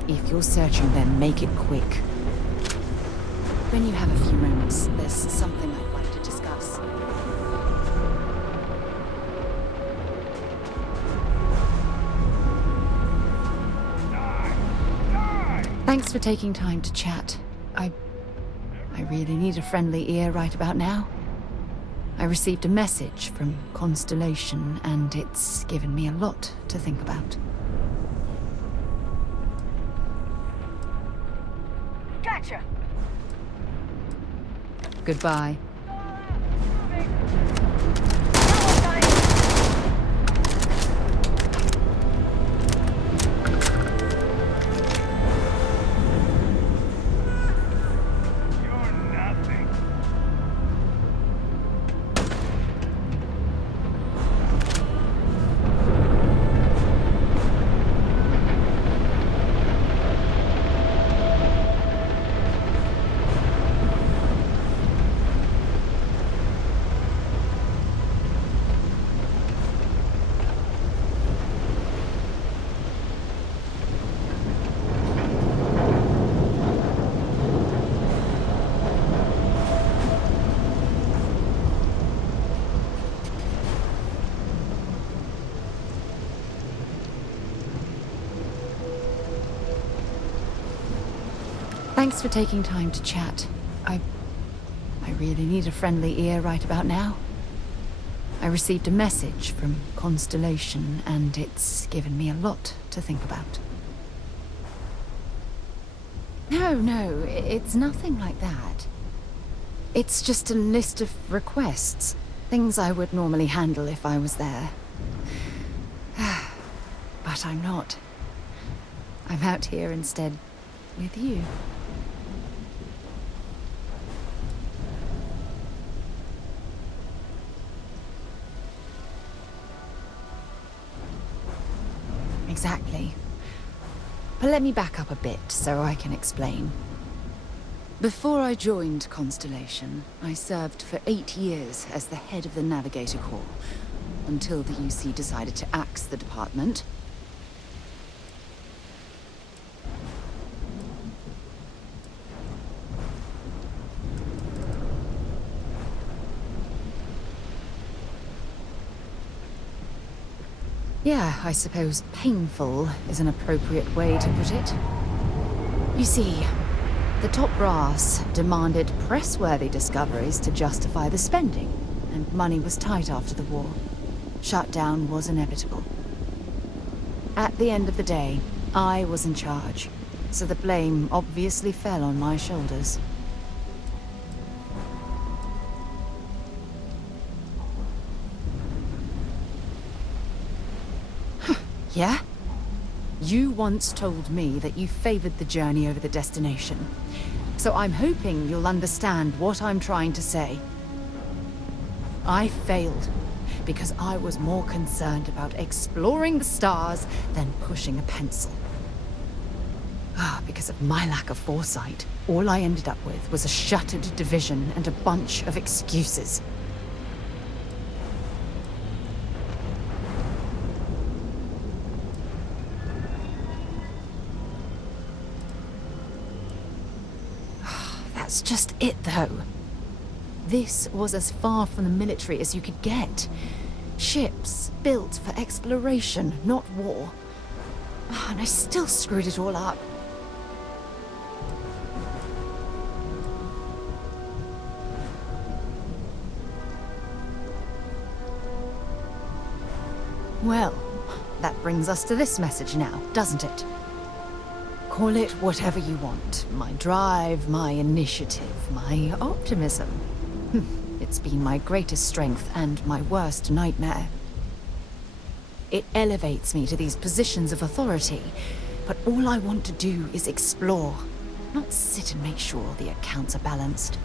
If you're searching, then make it quick. When you have a few moments, there's something I'd like to discuss. Thanks for taking time to chat. I really need a friendly ear right about now. I received a message from Constellation, and it's given me a lot to think about. Gotcha. Goodbye. Thanks for taking time to chat. I really need a friendly ear right about now. I received a message from Constellation, and it's given me a lot to think about. No, it's nothing like that. It's just a list of requests. Things I would normally handle if I was there. But I'm not. I'm out here instead with you. Exactly. But let me back up a bit so I can explain. Before I joined Constellation, I served for 8 years as the head of the Navigator Corps, until the UC decided to axe the department. Yeah, I suppose painful is an appropriate way to put it. You see, the top brass demanded press-worthy discoveries to justify the spending, and money was tight after the war. Shutdown was inevitable. At the end of the day, I was in charge, so the blame obviously fell on my shoulders. Yeah? You once told me that you favored the journey over the destination. So I'm hoping you'll understand what I'm trying to say. I failed because I was more concerned about exploring the stars than pushing a pencil. Because of my lack of foresight, all I ended up with was a shattered division and a bunch of excuses. That's just it, though. This was as far from the military as you could get. Ships built for exploration, not war. And I still screwed it all up. Well, that brings us to this message now, doesn't it? Call it whatever you want. My drive, my initiative, my optimism. It's been my greatest strength and my worst nightmare. It elevates me to these positions of authority, but all I want to do is explore, not sit and make sure the accounts are balanced.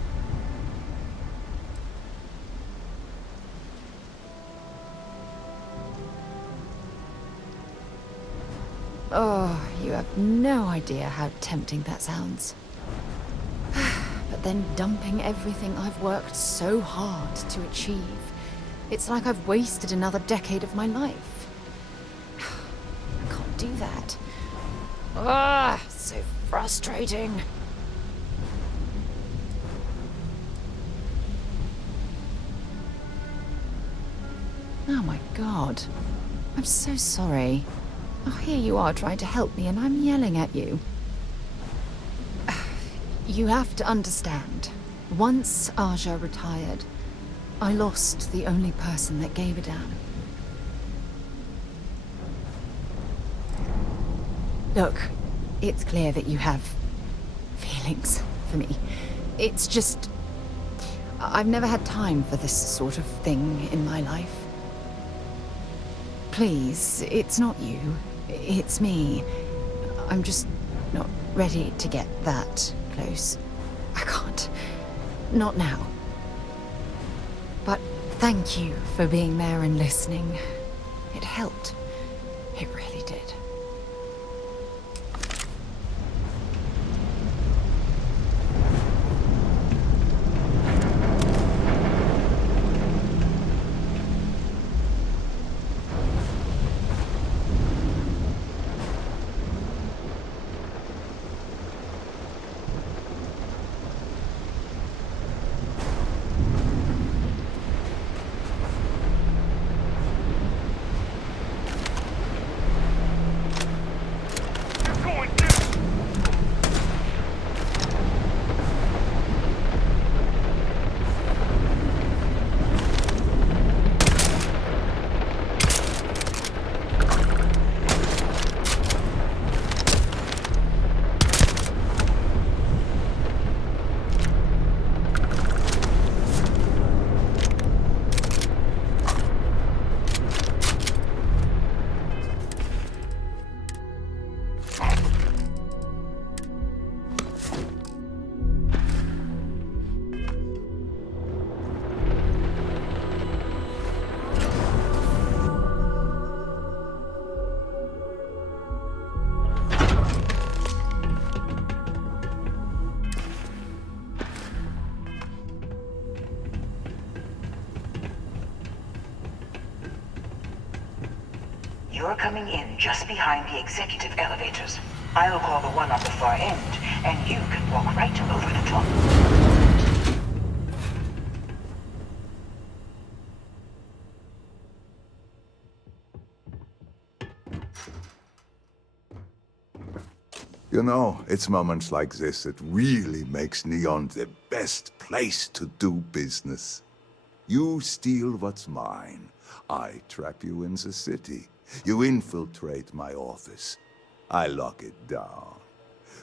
Oh, you have no idea how tempting that sounds. But then dumping everything I've worked so hard to achieve. It's like I've wasted another decade of my life. I can't do that. So frustrating. Oh my God. I'm so sorry. Oh, here you are trying to help me and I'm yelling at you. You have to understand. Once Aja retired, I lost the only person that gave a damn. Look, it's clear that you have feelings for me. It's just... I've never had time for this sort of thing in my life. Please, it's not you. It's me. I'm just not ready to get that close. I can't. Not now. But thank you for being there and listening. It helped. It really did. You're coming in just behind the executive elevators. I'll call the one on the far end, and you can walk right over the top. You know, it's moments like this that really makes Neon the best place to do business. You steal what's mine. I trap you in the city. You infiltrate my office. I lock it down.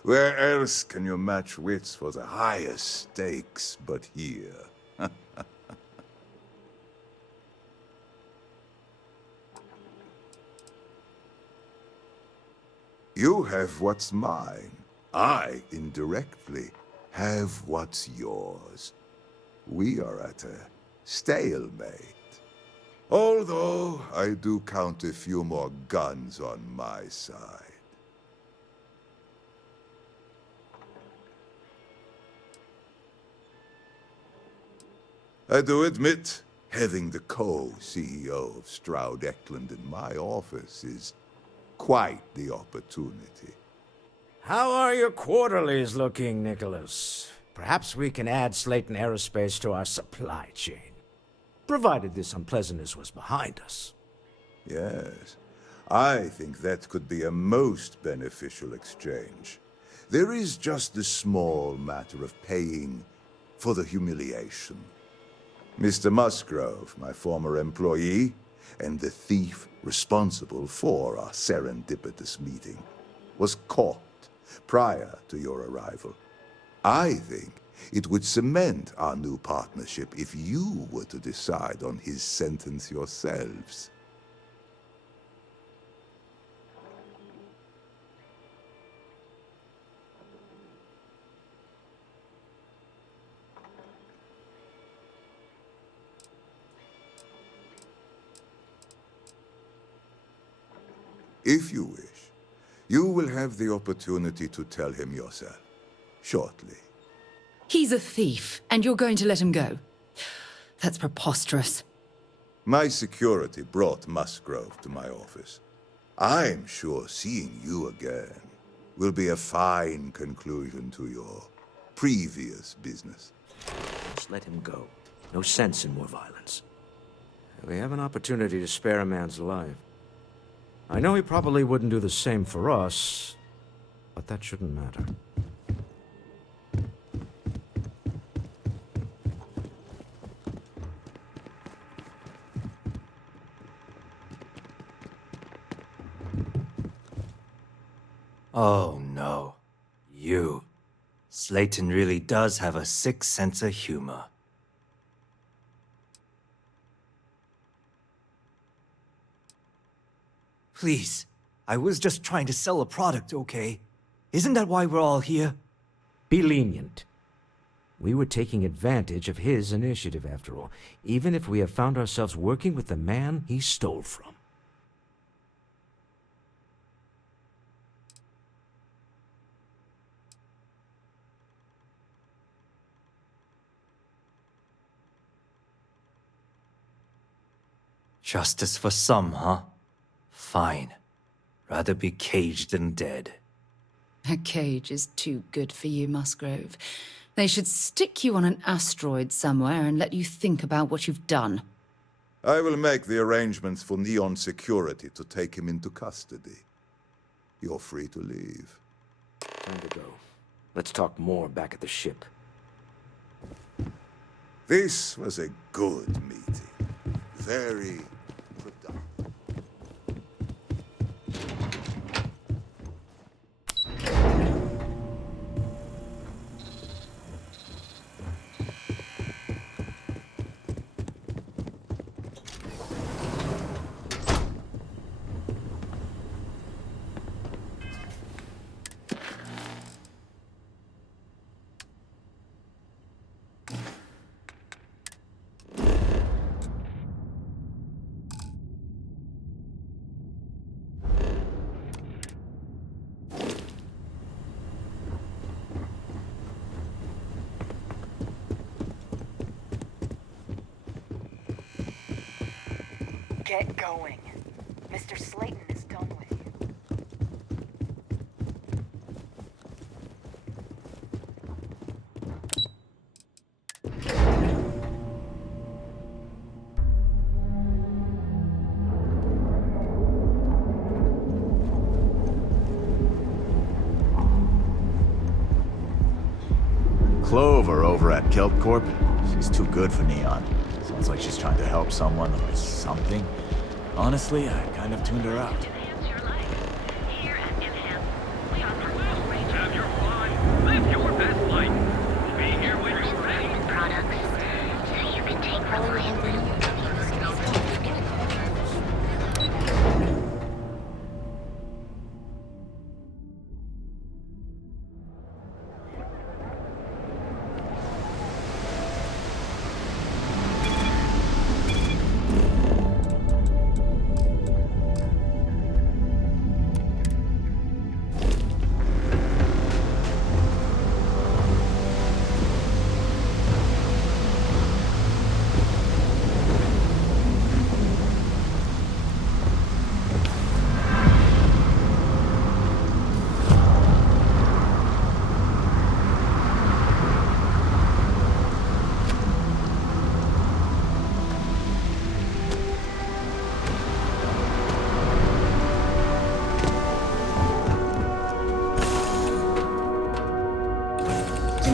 Where else can you match wits for the highest stakes but here? You have what's mine. I, indirectly, have what's yours. We are at a stalemate. Although, I do count a few more guns on my side. I do admit, having the co-CEO of Stroud Eklund in my office is quite the opportunity. How are your quarterlies looking, Nicholas? Perhaps we can add Slayton Aerospace to our supply chain, provided this unpleasantness was behind us. Yes, I think that could be a most beneficial exchange. There is just the small matter of paying for the humiliation. Mr. Musgrove, my former employee, and the thief responsible for our serendipitous meeting, was caught prior to your arrival. I think it would cement our new partnership if you were to decide on his sentence yourselves. If you wish, you will have the opportunity to tell him yourself, shortly. He's a thief, and you're going to let him go? That's preposterous. My security brought Musgrove to my office. I'm sure seeing you again will be a fine conclusion to your previous business. Just let him go. No sense in more violence. We have an opportunity to spare a man's life. I know he probably wouldn't do the same for us, but that shouldn't matter. Oh no. You. Slayton really does have a sick sense of humor. Please, I was just trying to sell a product, okay? Isn't that why we're all here? Be lenient. We were taking advantage of his initiative, after all, even if we have found ourselves working with the man he stole from. Justice for some, huh? Fine. Rather be caged than dead. A cage is too good for you, Musgrove. They should stick you on an asteroid somewhere and let you think about what you've done. I will make the arrangements for Neon Security to take him into custody. You're free to leave. Time to go. Let's talk more back at the ship. This was a good meeting. Very productive. Get going. Mr. Slayton is done with you. Clover over at Kelp Corp. She's too good for Neon. Sounds like she's trying to help someone or something. Honestly, I kind of tuned her out. Have your fun. Live your best life. Be here when you're ready. Products, so you can take them wherever you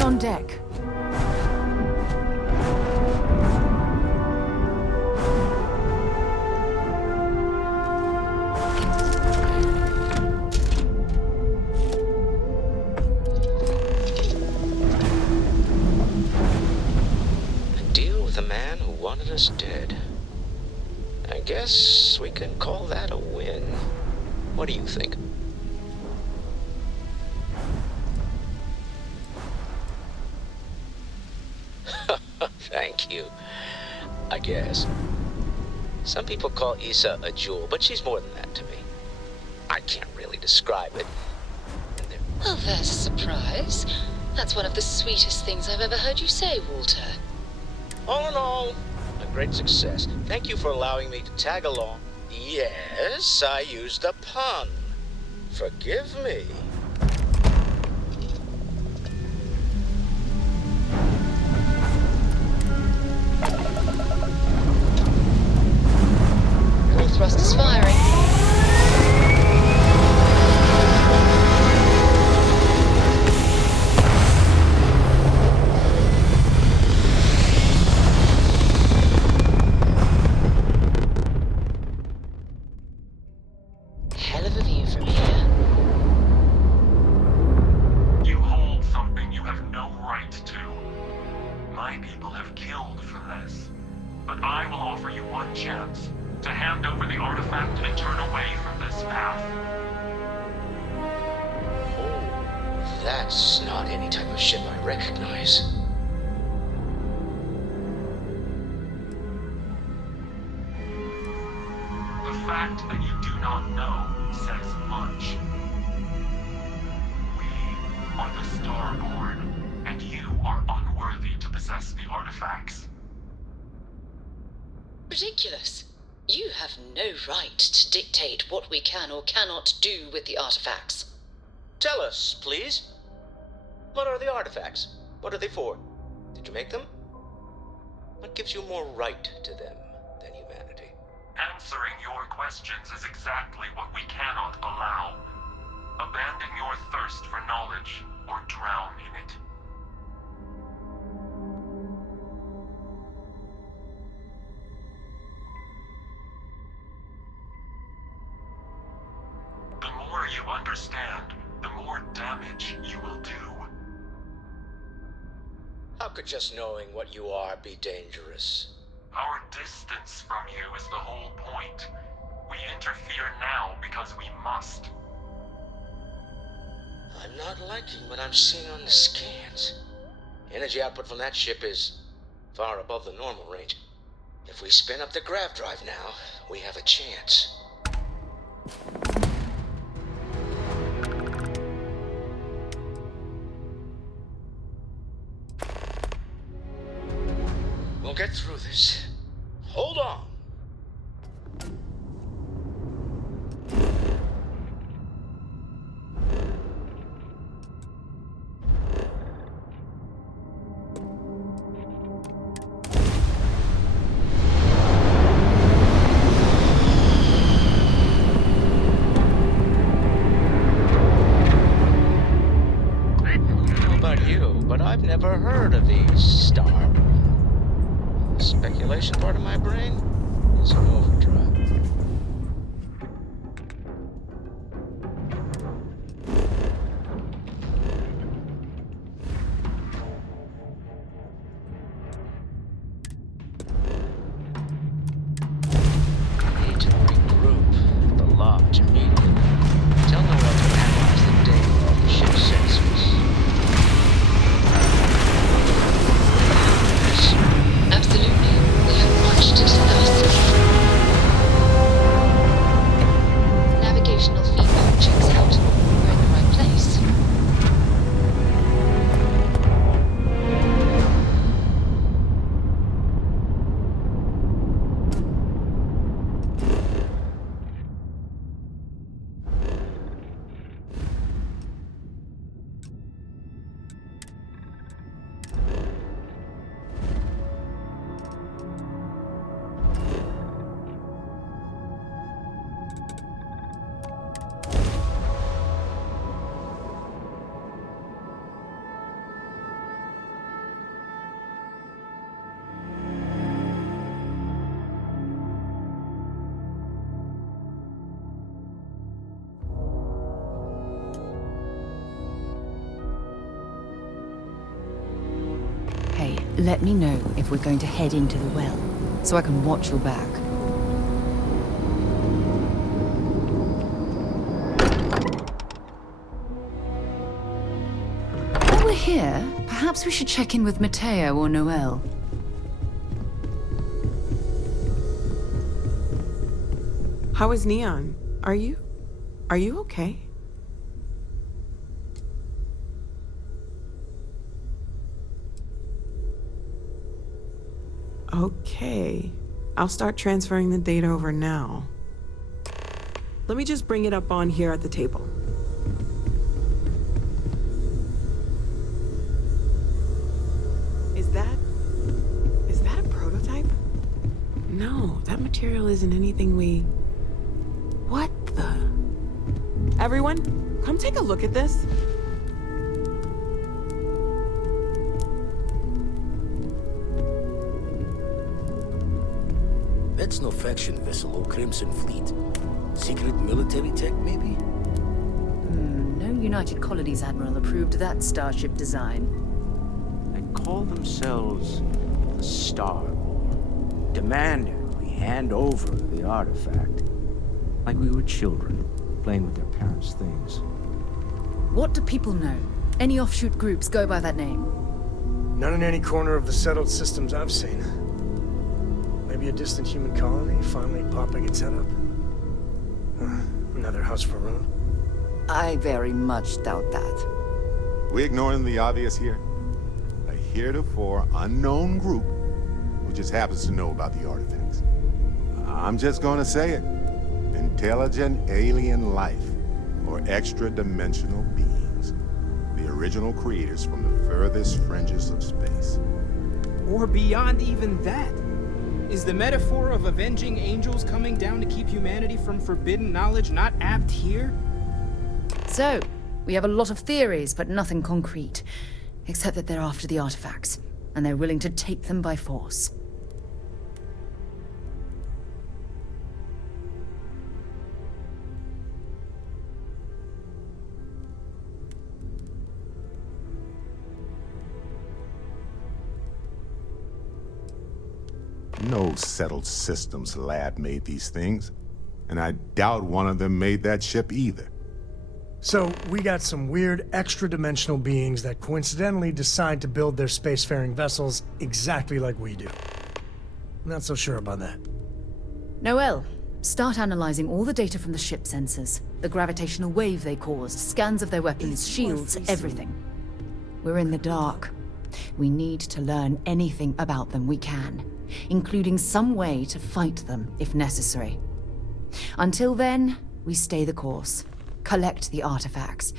On deck. A deal with a man who wanted us dead. I guess we can call that a win. What do you think? Thank you. I guess. Some people call Issa a jewel, but she's more than that to me. I can't really describe it. Oh, there's a surprise. That's one of the sweetest things I've ever heard you say, Walter. All in all, a great success. Thank you for allowing me to tag along. Yes, I used a pun. Forgive me. Full thrusters firing. Hell of a view from here. You hold something you have no right to. My people have killed for this. But I will offer you one chance to hand over the artifact and turn away from this path. Oh, that's not any type of ship I recognize. The fact that you do not know says much. We are the Starborn, and you are unworthy to possess the artifacts. Ridiculous. You have no right to dictate what we can or cannot do with the artifacts. Tell us, please. What are the artifacts? What are they for? Did you make them? What gives you more right to them than humanity? Answering your questions is exactly what we cannot allow. Abandon your thirst for knowledge, or drown in it. The more you understand, the more damage you will do. How could just knowing what you are be dangerous? Our distance from you is the whole point. We interfere now because we must. I'm not liking what I'm seeing on the scans. Energy output from that ship is far above the normal range. If we spin up the grav drive now, we have a chance. We'll get through this. Hold on. speculation part of my brain is in overdrive. Need to regroup the lodge immediately. Tell Noel to analyze the data off the ship's sensors. Absolutely. We have much to discuss. Navigational feedback checks out. We're in the right place. Hey, let me know if we're going to head into the well, so I can watch your back. While we're here, perhaps we should check in with Mateo or Noel. How is Neon? Are you okay? Okay. I'll start transferring the data over now. Let me just bring it up on here at the table. Is that a prototype? No, that material isn't anything we... What the... Everyone, come take a look at this. That's no faction vessel or Crimson Fleet. Secret military tech, maybe? No United Colonies Admiral approved that starship design. They call themselves the Starboard, demanding we hand over the artifact. Like we were children, playing with their parents' things. What do people know? Any offshoot groups go by that name? None in any corner of the settled systems I've seen. Maybe a distant human colony finally popping its head up. Another house for Rune. I very much doubt that. We ignoring the obvious here? A heretofore unknown group who just happens to know about the artifacts. I'm just gonna say it. Intelligent alien life, or extra-dimensional beings. The original creators from the furthest fringes of space. Or beyond even that. Is the metaphor of avenging angels coming down to keep humanity from forbidden knowledge not apt here? So, we have a lot of theories, but nothing concrete. Except that they're after the artifacts, and they're willing to take them by force. No settled systems lab made these things, and I doubt one of them made that ship either. So, we got some weird extra-dimensional beings that coincidentally decide to build their spacefaring vessels exactly like we do. Not so sure about that. Noel, start analyzing all the data from the ship sensors. The gravitational wave they caused, scans of their weapons, shields, everything. We're in the dark. We need to learn anything about them we can, including some way to fight them if necessary. Until then, we stay the course. Collect the artifacts.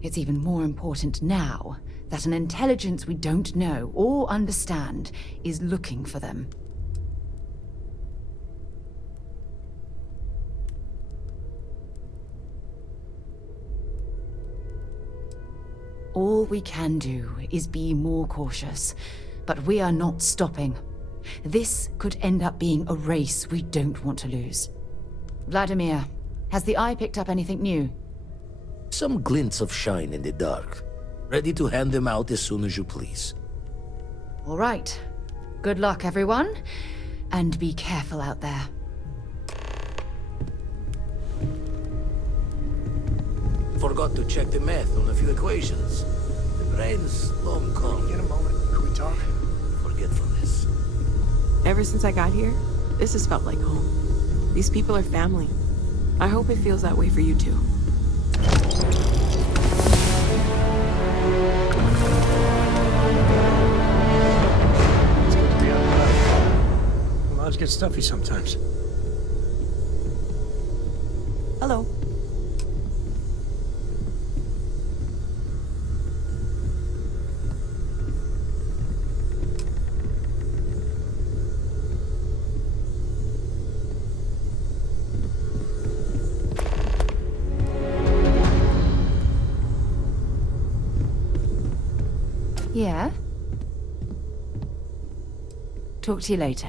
It's even more important now that an intelligence we don't know or understand is looking for them. All we can do is be more cautious, but we are not stopping. This could end up being a race we don't want to lose. Vladimir, has the Eye picked up anything new? Some glints of shine in the dark. Ready to hand them out as soon as you please. All right. Good luck, everyone. And be careful out there. Forgot to check the math on a few equations. The brain's long gone. Get a moment. Could we talk? Forgetfulness. Ever since I got here, this has felt like home. These people are family. I hope it feels that way for you too. It's good to be out and about. Lives get stuffy sometimes. Hello. Yeah? Talk to you later.